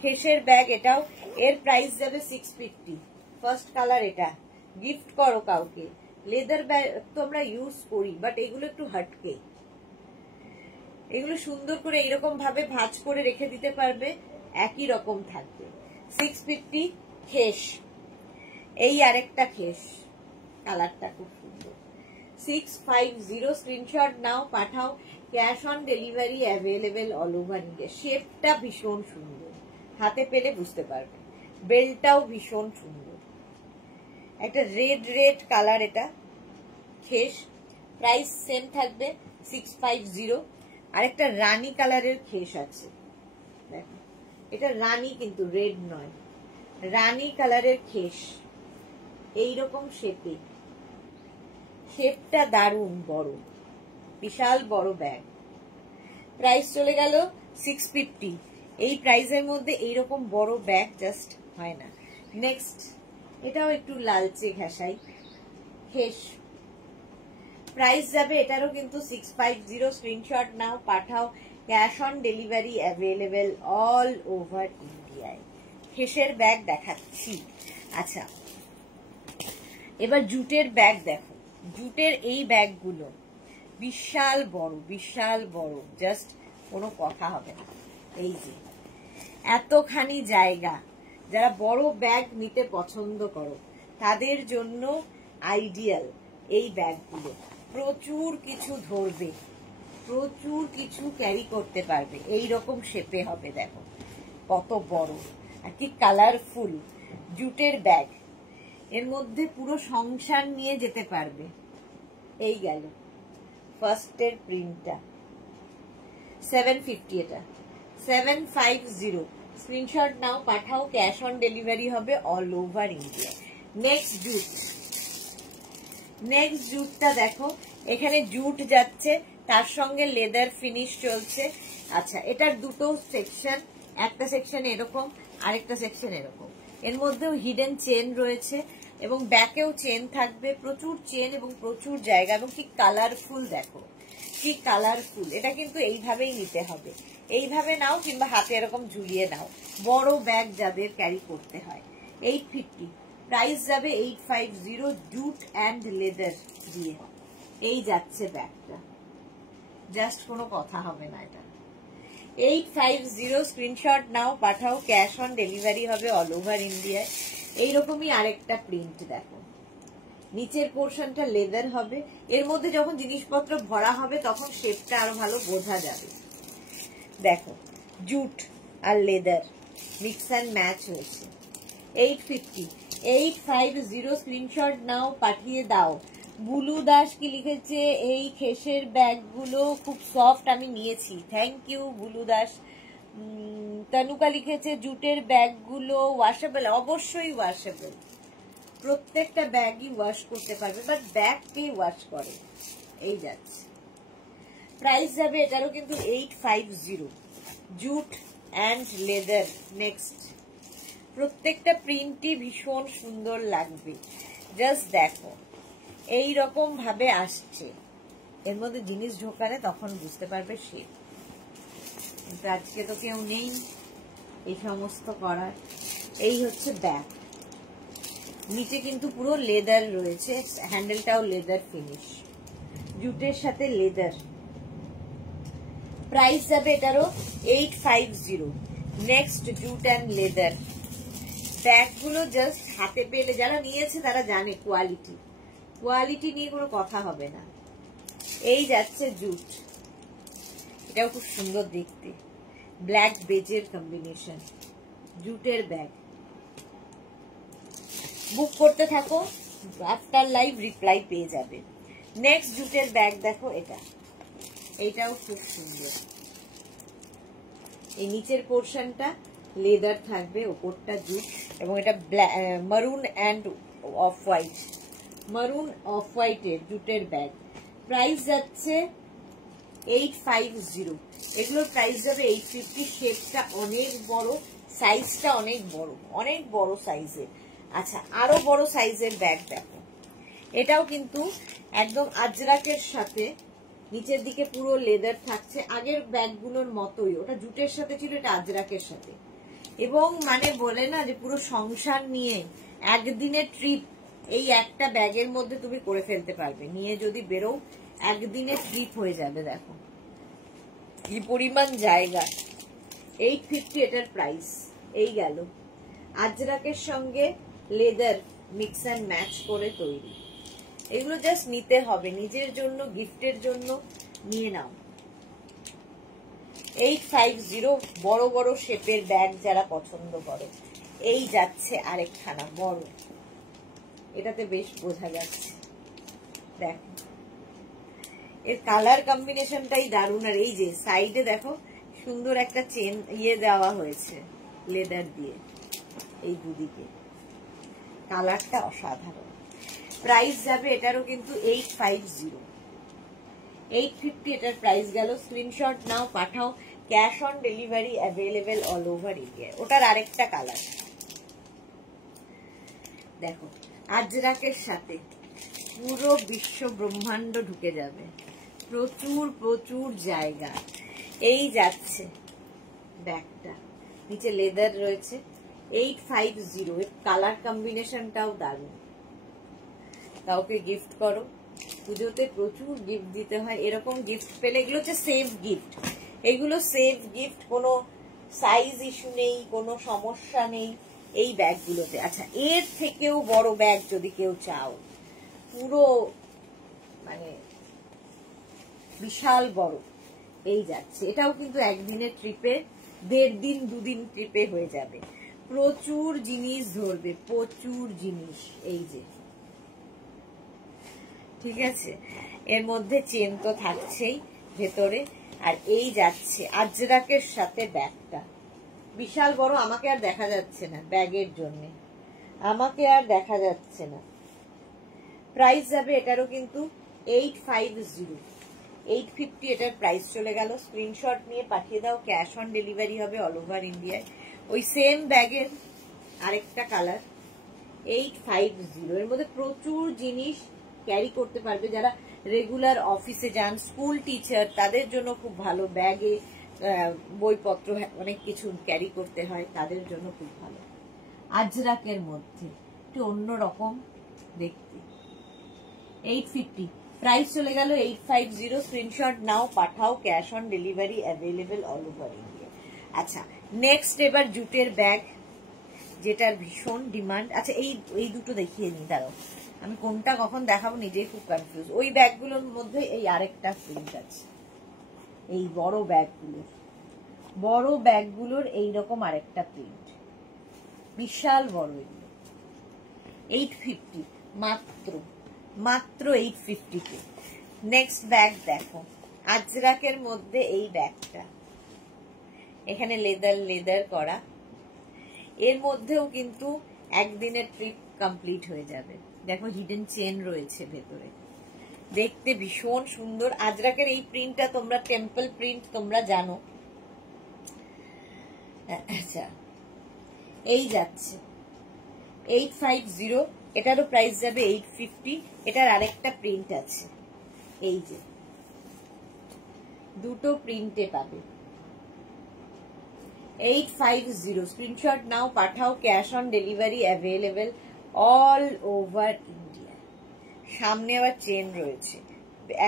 খেসের ব্যাগ এটাও, এর প্রাইস যাবে 650। ফার্স্ট কালার এটা, গিফট করো কাউকে। লেদার ব্যাগ তো আমরা ইউজ করি, বাট এগুলো একটু হাটকে, এগুলো সুন্দর করে এইরকম ভাবে ভাঁজ করে রেখে দিতে পারবে, একই রকম থাকবে। 650 খেস। এই আরেকটা খেস, কালারটা খুব সুন্দর। 650, স্ক্রিনশট নাও, পাঠাও। Cash on delivery available all over India. শেপটা ভীষণ সুন্দর, হাতে পেলে বুঝতে পারবে। বেল্টটাও ভীষণ সুন্দর, একটা রেড রেড কালার এটা খেস। প্রাইস সেম থাকবে 650। আরেকটা রানী কালারের খেস আছে, দেখো এটা রানী কিন্তু রেড নয়, রানী কালারের খেস। এইরকম শেপে, শেপটা দারুণ বড়, বিশাল বড় ব্যাগ। প্রাইস চলে গেল 650। এই প্রাইসের মধ্যে এইরকম বড় ব্যাগ জাস্ট হয় না। নেক্সট এটাও একটু লালচে ঘেঁষাই খেস। প্রাইস যাবে এটারও কিন্তু 650। স্ক্রিনশট নাও, পাঠাও। Cash on delivery available all over ইন্ডিয়ায়। খেসের ব্যাগ দেখাচ্ছি। আচ্ছা এবার জুটের ব্যাগ দেখো। জুটের এই ব্যাগগুলো বিশাল বড়, বিশাল বড়, জাস্ট কোনো কথা হবে না। এই যে এতখানি জায়গা, যারা বড় ব্যাগ নিতে পছন্দ করো তাদের জন্য আইডিয়াল এই ব্যাগগুলো। প্রচুর কিছু ধরবে, প্রচুর কিছু ক্যারি করতে পারবে। এই রকম শেপে হবে, দেখো কত বড় আর কি কালারফুল জুটের ব্যাগ। এর মধ্যে পুরো সংসার নিয়ে যেতে পারবে। এই গেল ফার্স্টের প্রিন্টটা 750, এটা 750। স্ক্রিনশট নাও, পাঠাও। ক্যাশ অন ডেলিভারি হবে all over India. Next jute, next জুটটা দেখো। এখানে জুট যাচ্ছে, তার সঙ্গে লেদার ফিনিশ চলছে। আচ্ছা এটার দুটো সেকশন, একটা সেকশন এরকম, আরেকটা সেকশন এরকম। এর মধ্যেও হিডেন চেন রয়েছে এবং ব্যাকেও চেন থাকবে, প্রচুর চেন এবং প্রচুর জায়গা এবং কি কালারফুল। দেখো কি কালারফুল। এটা কিন্তু এইভাবেই নিতে হবে, এইভাবে নাও কিংবা হাতে এরকম ঝুলিয়ে নাও, বড় ব্যাগ যাদের ক্যারি করতে হয়। 850, প্রাইস যাবে 850। জুট অ্যান্ড লেদার দিয়ে এই যাচ্ছে ব্যাগটা, জাস্ট কোনো কথা হবে না। এটা 850। স্ক্রিনশট নাও, পাঠাও। ক্যাশ অন ডেলিভারি হবে অল ওভার ইন্ডিয়ায়। এইরকমই আরেকটা প্রিন্ট দেখো, নিচের পোর্শনটা লেদার হবে। এর মধ্যে যখন জিনিসপত্র ভরা হবে তখন শেপটা আরো ভালো বোঝা যাবে। দেখো জুট আর লেদার মিক্স অ্যান্ড ম্যাচ হয়েছে। 850, 850। স্ক্রিনশট নাও, পাঠিয়ে দাও। বুলু দাস কি লিখেছে, এই খেসের ব্যাগগুলো খুব সফট, আমি নিয়েছি। Thank you Bulu Das. তনুকা লিখেছে জুটের ব্যাগগুলো ওয়াশেবল, অবশ্যই ওয়াশেবল, প্রত্যেকটা ব্যাগই ওয়াশ করতে পারবে, বাট ব্যাগ কে ওয়াশ করে। এই যাচ্ছে, প্রাইস যাবে এটারও কিন্তু 850। Jute and leather. নেক্সট, প্রত্যেকটা প্রিন্টই ভীষণ সুন্দর লাগবে, জাস্ট দেখো এই রকম ভাবে আসছে। এর মধ্যে জিনিস ঢোকালে তখন বুঝতে পারবে শেপ। কিন্তু আজকে তো কেউ নেই এই সমস্ত করার। এই হচ্ছে ব্যাগ। নিচে কিন্তু পুরো লেদার রয়েছে, হ্যান্ডেলটাও লেদার ফিনিশ, জুটের সাথে লেদার। প্রাইস যাবে এটারও 850। নেক্সট জুট অ্যান্ড লেদার ব্যাগগুলো জাস্ট হাতে পেলে যারা নিয়েছে তারা জানে কোয়ালিটি, কোয়ালিটি নিয়ে কোনো কথা হবে না। এই যাচ্ছে জুট, এটাও খুব সুন্দর দেখতে, ব্ল্যাক বেজের কম্বিনেশন, জুটের ব্যাগ। বুক করতে থাকো, আফটার লাইভ রিপ্লাই পেয়ে যাবে। নেক্সট জুটের ব্যাগ দেখো, এইটাও খুব সুন্দর। এই নিচের পোর্শনটা লেদার থাকবে, ওপরটা জুট, এবং এটা মারুন অ্যান্ড অফ হোয়াইট, মারুন অফ হোয়াইটের জুটের ব্যাগ। প্রাইস যাচ্ছে 850। এগুলোর প্রাইস যাবে 850। শেপটা অনেক বড়, সাইজটা অনেক বড়, অনেক বড় সাইজের। আচ্ছা, আরো বড় সাইজের ব্যাগ দেখো, এটাও কিন্তু একদম আজরাকের সাথে, নিচের দিকে পুরো লেদার থাকছে, আগের ব্যাগগুলোর মতোই। ওটা জুটের সাথে ছিল, এটা আজরাকের সাথে। এবং মানে বলে না যে পুরো সংসার নিয়ে একদিনের ট্রিপ এই একটা ব্যাগের মধ্যে তুমি করে ফেলতে পারবে, নিয়ে যদি বেরো একদিনের ট্রিপ হয়ে যাবে। দেখো কি পরিমাণ জায়গা। 850 এটার প্রাইস। এই গেল আজরাকের সঙ্গে লেদার মিক্স অ্যান্ড ম্যাচ করে তৈরি। এগুলো জাস্ট নিতে হবে নিজের জন্য, গিফটের জন্য নিয়ে নাও। 850 বড় বড় শেপের ব্যাগ যারা পছন্দ করে। এই যাচ্ছে আরেকখানা বড়, এটাতে বেশ বোঝা যাচ্ছে। দেখো এর কালার কম্বিনেশনটাই দারুণ। আর এই যে সাইডে দেখো সুন্দর একটা চেন দেওয়া হয়েছে লেদার দিয়ে, এই দুদিকে কালারটা অসাধারণ। প্রাইস যাবে এটারও কিন্তু 850। 850 এটার প্রাইস গেল। স্ক্রিনশট নাও, পাঠাও, cash on delivery available all over India. ওটার আরেকটা কালার দেখো, আজরাকের সাথে পুরো বিশ্ব ব্রহ্মাণ্ড ঢুকে যাবে, প্রচুর প্রচুর জায়গা। এই যাচ্ছে ব্যাগটা, নিচে লেদার রয়েছে। 850 এর কালার কম্বিনেশনটাও দারুণ। কাউকে গিফট করো, পুজোতে প্রচুর গিফট দিতে হয়, এরকম গিফট পেলে এগুলো হচ্ছে সেফ গিফট। এগুলো সেফ গিফট, কোনো সাইজ ইস্যু নেই, কোনো সমস্যা নেই এই ব্যাগগুলোতে। আচ্ছা, এর থেকেও বড় ব্যাগ যদি কেউ চাও, পুরো মানে বিশাল বড়, এই যাচ্ছে। এটাও কিন্তু একদিনের ট্রিপে, 1.5 দিন 2 দিন ট্রিপে হয়ে যাবে। প্রচুর জিনিস ধরবে, প্রচুর জিনিস। এই যে, ঠিক আছে, এর মধ্যে চেন তো থাকছেই ভেতরে। আর এই যাচ্ছে আজরাকের সাথে ব্যাগটা, বিশাল বড়। আমাকে আর দেখা যাচ্ছে না ব্যাগের জন্য, আমাকে আর দেখা যাচ্ছে না। প্রাইস যাবে এটারও কিন্তু 850। 850 এটার প্রাইস চলে গেল। স্ক্রিনশট নিয়ে পাঠিয়ে দাও, ক্যাশ অন ডেলিভারি হবে অল ওভার ইন্ডিয়ায়। ওই সেম ব্যাগের আরেকটা কালার, 850। এর মধ্যে প্রচুর জিনিস ক্যারি করতে পারবে। যারা রেগুলার অফিসে যান, স্কুল টিচার, তাদের জন্য খুব ভালো। ব্যাগে বইপত্র অনেক কিছু ক্যারি করতে হয়, তাদের জন্য খুব ভালো। আজরাকের মধ্যে একটু অন্যরকম দেখতে। 850 প্রাইস চলে গেল 850। স্ক্রিনশট নাও, পাঠাও, cash on delivery available all over India. আচ্ছা, নেক্সট এবার জুটের ব্যাগ, যেটার ভীষণ ডিমান্ড। আচ্ছা, এই দুটো দেখিয়ে নি, দাঁড়াও, আমি কোনটা কখন দেখাবো নিজেই খুব কনফিউজ। ওই ব্যাগগুলোর মধ্যে এই আরেকটা প্রিন্ট আছে, এই বড় ব্যাগগুলোর এইরকম আরেকটা প্রিন্ট, বিশাল বড়। এগুলো 850, মাত্র 850 তে। নেক্সট ব্যাগ দেখো, আজরাকের মধ্যে এই ব্যাগটা, এখানে লেদার করা। এর মধ্যেও কিন্তু একদিনের ট্রিপ কমপ্লিট হয়ে যাবে। দেখো হিডেন চেন রয়েছে ভেতরে, দেখতে ভীষণ সুন্দর। আজরাকের এই প্রিন্টটা তোমরা টেম্পল প্রিন্ট তোমরা জানো। আচ্ছা, এই যাচ্ছে 850। এটারও প্রাইস যাবে 850। এটার আরেকটা প্রিন্ট আছে, এই যে দুটো প্রিন্টে পাবে 850। স্ক্রিনশট নাও, পাঠাও, cash on delivery available all over India. সামনে আবার চেন রয়েছে,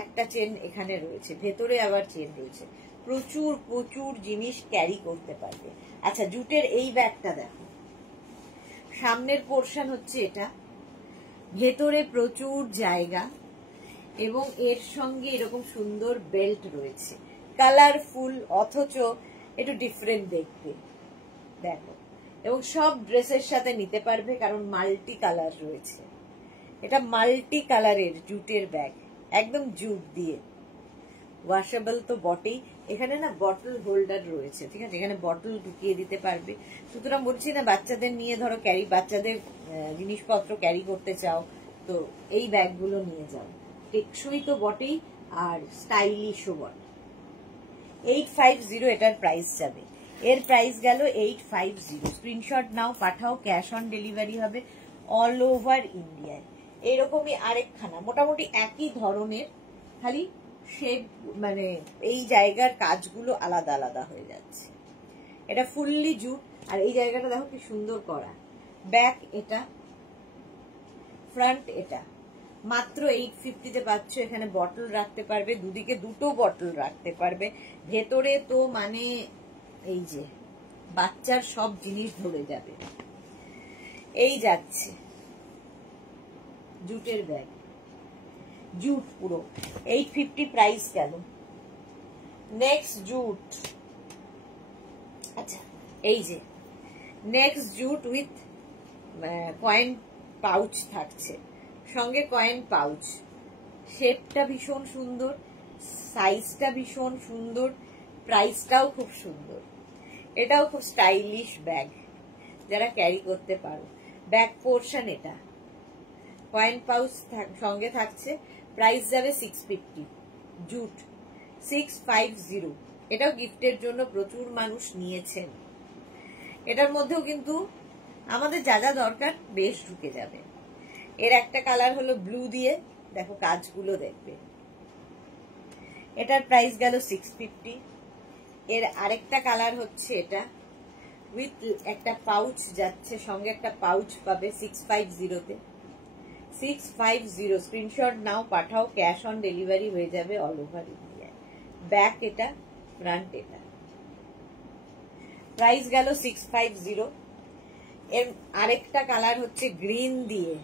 একটা চেন এখানে রয়েছে, ভেতরে আবার চেন রয়েছে, প্রচুর প্রচুর জিনিস ক্যারি করতে পারবে। আচ্ছা, জুটের এই ব্যাগটা দেখো, সামনের পোর্শন হচ্ছে এটা, ভেতরে প্রচুর জায়গা এবং এর সঙ্গে এরকম সুন্দর বেল্ট রয়েছে, কালারফুল অথচ একটু ডিফারেন্ট দেখতে, দেখো। এবং সব ড্রেসের সাথে নিতে পারবে কারণ মাল্টি কালার রয়েছে। এটা মাল্টি কালারের জুটের ব্যাগ, একদম জুট দিয়ে, ওয়াশেবল তো বটেই। এখানে না বটল হোল্ডার রয়েছে, ঠিক আছে, এখানে বটল ঢুকিয়ে দিতে পারবে। সুতরাং বলছি না, বাচ্চাদের নিয়ে ধরো ক্যারি, বাচ্চাদের জিনিসপত্র ক্যারি করতে চাও তো এই ব্যাগগুলো নিয়ে যাও, টেকসই তো বটেই আর স্টাইলিশও বটে। 850 এটার প্রাইস যাবে, এর প্রাইস গেল 850। স্ক্রিনশট নাও, পাঠাও, ক্যাশ অন ডেলিভারি হবে অল ওভার ইন্ডিয়ায়। এইরকমই আরেকখানা মোটামুটি একই ধরনের, খালি শেপ মানে এই জায়গার কাজগুলো আলাদা আলাদা হয়ে যাচ্ছে। এটা ফুললি জুট, আর এই জায়গাটা দেখো কি সুন্দর করা। ব্যাক এটা, ফ্রন্ট এটা, মাত্র 850-তে পাচ্ছ। এখানে বটল রাখতে পারবে, দুদিকে দুটো বটল রাখতে পারবে, ভেতরে তো মানে এই যে বাচ্চার সব জিনিস ধরে যাবে। এই যাচ্ছে জুটের ব্যাগ, জুট পুরো 850 প্রাইস গেল। নেক্সট জুট, আচ্ছা এই যে next jute with coin pouch থাকছে, সঙ্গে কয়েন পাউচ। শেপটা ভীষণ সুন্দর, সাইজটা ভীষণ সুন্দর, প্রাইসটাও খুব সুন্দর। এটাও খুব স্টাইলিশ ব্যাগ, যারা ক্যারি করতে পারো। ব্যাক পোর্শন এটা, কয়েন পাউচ সঙ্গে থাকছে, প্রাইস যাবে 650। জুট 650। এটাও গিফটের জন্য প্রচুর মানুষ নিয়েছেন। এটার মধ্যেও কিন্তু আমাদের যা যা দরকার বেশ ঢুকে যাবে। এর একটা কালার হলো ব্লু দিয়ে, দেখো কাজগুলো দেখবে। এটার প্রাইস গেল 650। এর আরেকটা কালার হচ্ছে এটা, উইথ একটা পাউচ যাচ্ছে, সঙ্গে একটা পাউচ পাবে 650-তে। 650। স্ক্রিনশট নাও, পাঠাও, ক্যাশ অন ডেলিভারি হয়ে যাবে অল ওভার ইন্ডিয়ায়। ব্যাক এটা, ফ্রন্ট এটা, প্রাইস গেল 650। এর আরেকটা কালার হচ্ছে গ্রিন দিয়ে,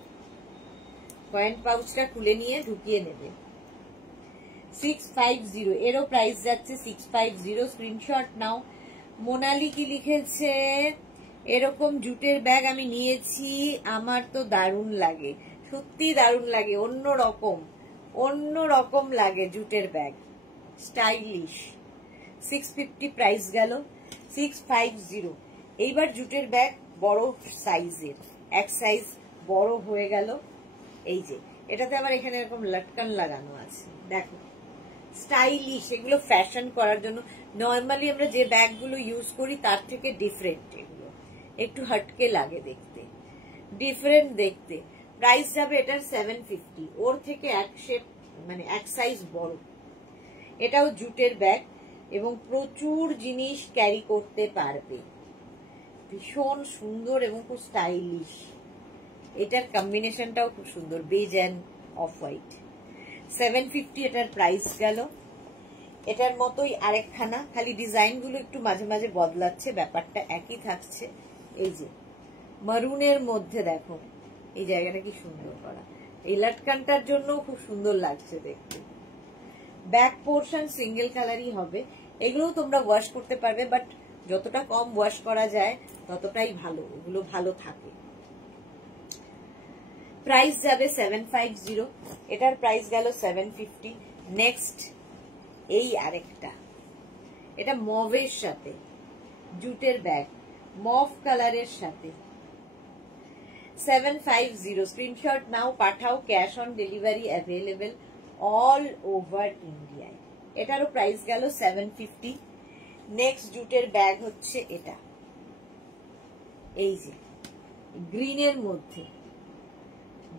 কয়েন পাউচটা খুলে নিয়ে ঢুকিয়ে নেবে। 650, এরও প্রাইস যাচ্ছে 650। স্ক্রিনশট নাও। মোনালি কি লিখেছে, এরকম জুটের ব্যাগ আমি নিয়েছি, আমার তো দারুণ লাগে। সত্যি দারুণ লাগে, অন্য রকম লাগে জুটের ব্যাগ, স্টাইলিশ। 650 প্রাইস গেল। 650। এইবার জুটের ব্যাগ বড় সাইজের, এক সাইজ বড় হয়ে গেল। এই যে এটাতে আবার এখানে এরকম লটকান লাগানো আছে, দেখো স্টাইলিশ। এগুলো ফ্যাশন করার জন্য, নর্মালি আমরা যে ব্যাগগুলো ইউজ করি তার থেকে ডিফারেন্ট, এগুলো একটু হটকে লাগে দেখতে, ডিফারেন্ট দেখতে। প্রাইস যাবে এটার 750, ওর থেকে এক শেপ মানে এক সাইজ বড়। এটাও জুটের ব্যাগ এবং প্রচুর জিনিস ক্যারি করতে পারবে, ভীষণ সুন্দর এবং খুব স্টাইলিশ। এটার কম্বিনেশনটাও খুব সুন্দর, বেজ অ্যান্ড অফ হোয়াইট। 750 এটার প্রাইস গেল। এটার মতোই আরেকখানা, খালি ডিজাইনগুলো একটু মাঝে মাঝে বদলাচ্ছে, ব্যাপারটা একই থাকছে। এই যে মারুনের মধ্যে দেখো এই জায়গাটা কি সুন্দর করা, এই লটকানটার জন্য খুব সুন্দর লাগছে দেখতে। ব্যাক পোর্শন সিঙ্গেল কালারই হবে। এগুলো তোমরা ওয়াশ করতে পারবে, বাট যতটা কম ওয়াশ করা যায় ততটাই ভালো, এগুলো ভালো থাকে। প্রাইস যাবে 750, এটার প্রাইস গেল 750। নেক্সট এই আরেকটা, এটা মভের সাথে জুটের ব্যাগ, মভ কালারের সাথে 750। স্ক্রিনশট নাও, পাঠাও, cash on delivery available all over ইন্ডিয়ায়। এটারও প্রাইস গেল 750। নেক্সট জুটের ব্যাগ হচ্ছে এটা, এই যে গ্রিনের মধ্যে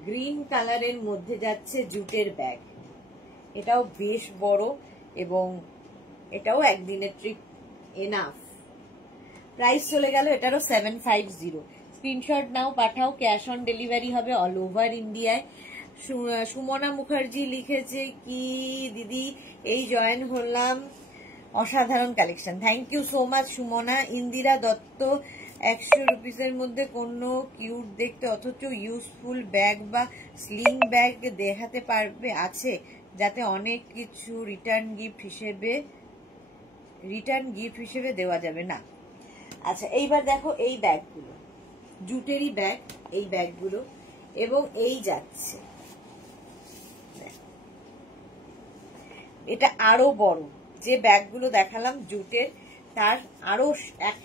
গ্রিন কালারের মধ্যে যাচ্ছে জুটের ব্যাগ, এটাও বেশ বড় এবং এটাও একদিনের ট্রিপ এনাফ। প্রাইস চলে গেল এটারও 750। স্ক্রিনশট নাও, পাঠাও, ক্যাশ অন ডেলিভারি হবে অল ওভার ইন্ডিয়ায়। সুমনা মুখার্জি লিখেছে কি দিদি এই জয়েন হলাম, অসাধারণ collection. Thank you so much Sumana. Indira Dutta 100 রুপিসের মধ্যে কোনো কিউট দেখতে অথচ ইউজফুল ব্যাগ বা স্লিং ব্যাগ দেখাতে পারবে আছে, যাতে অনেক কিছু রিটার্ন গিফট হিসেবে দেওয়া যাবে না? আচ্ছা, এইবার দেখো এই ব্যাগগুলো, জুটেরই ব্যাগ এই ব্যাগগুলো, এবং এই যাচ্ছে এটা আরো বড়, যে ব্যাগগুলো দেখালাম জুটের তার আরো এক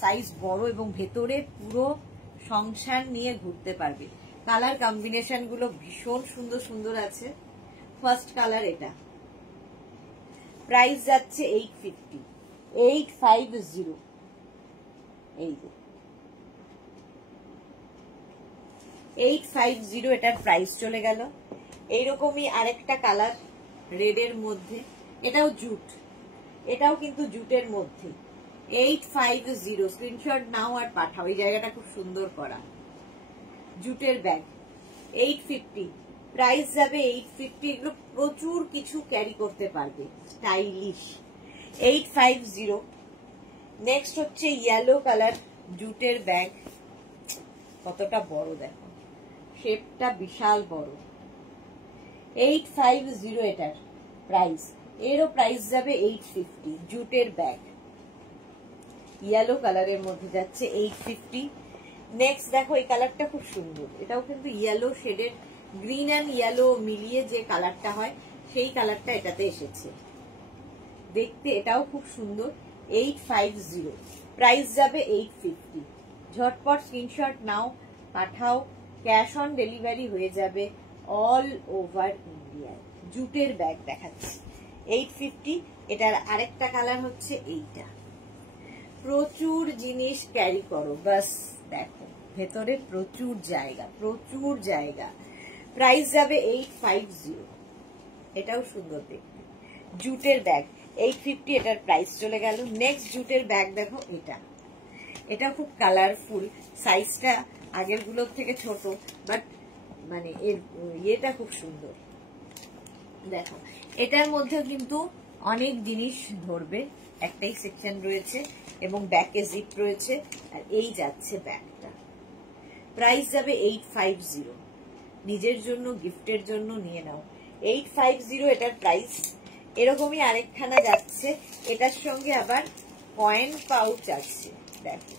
সাইজ বড় এবং ভেতরে পুরো সংসার নিয়ে ঘুরতে পারবে। কালার কম্বিনেশন গুলো ভীষণ সুন্দর সুন্দর আছে। ফার্স্ট কালার এটা, প্রাইস যাচ্ছে 850। এই যে 850 এটার প্রাইস চলে গেল। এইরকমই আরেকটা কালার রেডের মধ্যে, এটাও জুট, এটাও কিন্তু জুটের মধ্যে। 850 স্ক্রিনশট নাও আর পাঠাও। এই জায়গাটা খুব সুন্দর করা, জুটের ব্যাগ 850, প্রাইস যাবে 850। এগুলো প্রচুর কিছু ক্যারি করতে পারবে, স্টাইলিশ। 850। নেক্সট হচ্ছে ইয়েলো কালার জুটের ব্যাগ, কতটা বড় দেখো, শেপটা বিশাল বড়। 850 এটার প্রাইস, এরও প্রাইস যাবে 850। জুটের ব্যাগ ইয়েলো কালারের মধ্যে যাচ্ছে 850। নেক্সট দেখো এই কালারটা খুব সুন্দর, এটাও কিন্তু ইয়েলো শেডের, গ্রিন অ্যান্ড ইয়েলো মিলিয়ে যে কালারটা হয় সেই কালারটা এটাতে এসেছে, দেখতে এটাও খুব সুন্দর। 850, প্রাইস যাবে 850। ঝটপট স্ক্রিনশট নাও, পাঠাও, ক্যাশ অন ডেলিভারি হয়ে যাবে অল ওভার ইন্ডিয়ায়। জুটের ব্যাগ দেখাচ্ছি 850। এটার আরেকটা কালার হচ্ছে এইটা। প্রচুর জিনিস ক্যারি করো, বাস দেখো ভেতরে প্রচুর জায়গা, প্রচুর জায়গা। প্রাইস যাবে 850। এটাও সুন্দর দেখতে, জুটের ব্যাগ 850, এটার প্রাইস চলে গেল। নেক্সট জুটের ব্যাগ দেখো, এটা খুব কালারফুল, সাইজটা আগের গুলোর থেকে ছোট, বাট মানে এর ইয়েটা খুব সুন্দর। দেখো এটার মধ্যে কিন্তু অনেক জিনিস ধরবে, একটাই সেকশন রয়েছে এবং ব্যাকে জিপ রয়েছে, আর এই যাচ্ছে ব্যাগটা। প্রাইস যাবে 850। নিজের জন্য গিফটের জন্য নিয়ে নাও 850 এটার প্রাইস। এরকমই আরেকখানা যাচ্ছে, এটার সঙ্গে আবার কয়েন পাউচ আছে, দেখো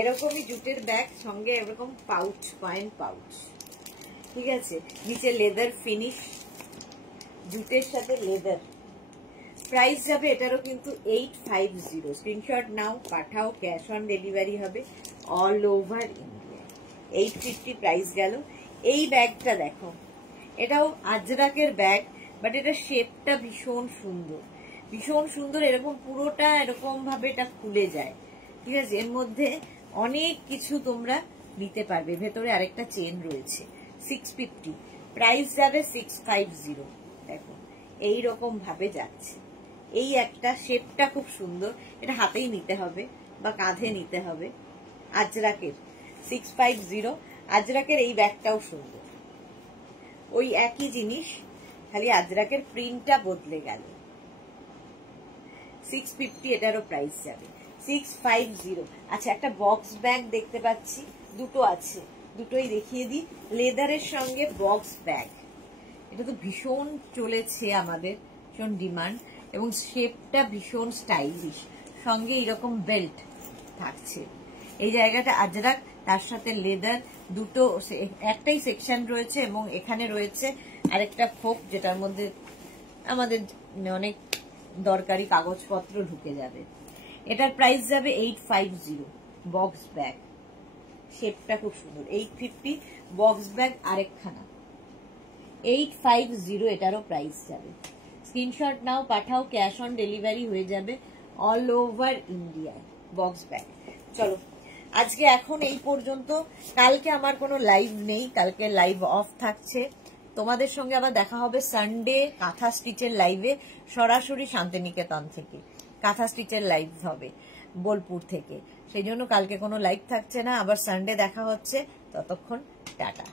এরকমই জুটের ব্যাগ, সঙ্গে এরকম পাউচ, কয়েন পাউচ, ঠিক আছে। নিচে লেদার ফিনিশ, জুটের সাথে লেদার। প্রাইস যাবে এটারও কিন্তু 850। স্ক্রিনশট নাও, পাঠাও, ক্যাশ অন ডেলিভারি হবে অল ওভার ইন্ডিয়া। 850 প্রাইস গেল। এই ব্যাগটা দেখো, এটাও আজরাকের ব্যাগ, বাট এটা শেপটা ভীষণ সুন্দর, ভীষণ সুন্দর। এরকম পুরোটা এরকম ভাবে এটা খুলে যায়, ঠিক আছে। এর মধ্যে অনেক কিছু তোমরা নিতে পারবে, ভেতরে আরেকটা চেন রয়েছে। 650, প্রাইস যাবে 650। দেখো এইরকম ভাবে যাচ্ছে, এই একটা শেপটা খুব সুন্দর, এটা হাতেই নিতে হবে বা কাঁধে নিতে হবে। আজরাকের 650, আজরাকের এই ব্যাগটাও সুন্দর, ওই একই জিনিস, খালি আজরাকের প্রিন্টটা বদলে গেল। 650 এটারও প্রাইস যাবে 650। আচ্ছা, একটা বক্স ব্যাগ দেখতে পাচ্ছি, দুটো আছে, দুটোই দেখিয়ে দিই। লেদারের সঙ্গে বক্স ব্যাগ, এটা তো ভীষণ চলেছে আমাদের, ভীষণ ডিমান্ড, এবং শেপটা ভীষণ স্টাইলিশ, সঙ্গে এরকম বেল্ট থাকছে। এই জায়গাটা আজরাক, তার সাথে লেদার, দুটো একটাই সেকশন রয়েছে, এবং এখানে রয়েছে আরেকটা খোপ, যেটার মধ্যে আমাদের অনেক দরকারি কাগজপত্র ঢুকে যাবে। এটার প্রাইস যাবে 850। বক্স ব্যাগ, শেপটা খুব সুন্দর। 850 বক্স ব্যাগ আরেকখানা, 850 এটারও প্রাইস যাবে। স্ক্রিনশট নাও, পাঠাও, ক্যাশ অন ডেলিভারি হয়ে যাবে অল ওভার ইন্ডিয়ায়। Box bag. চলো আজকে এখন এই পর্যন্ত। কালকে আমার কোনো লাইভ নেই, কালকে লাইভ অফ থাকছে। তোমাদের সঙ্গে আবার দেখা হবে সানডে কাঁথা স্টিচের লাইভে, সরাসরি শান্তিনিকেতন থেকে কাঁথা স্টিচের লাইভ হবে বোলপুর থেকে। সেই জন্য কালকে কোনো লাইভ থাকছে না, আবার সানডে দেখা হচ্ছে। ততক্ষণ টাটা।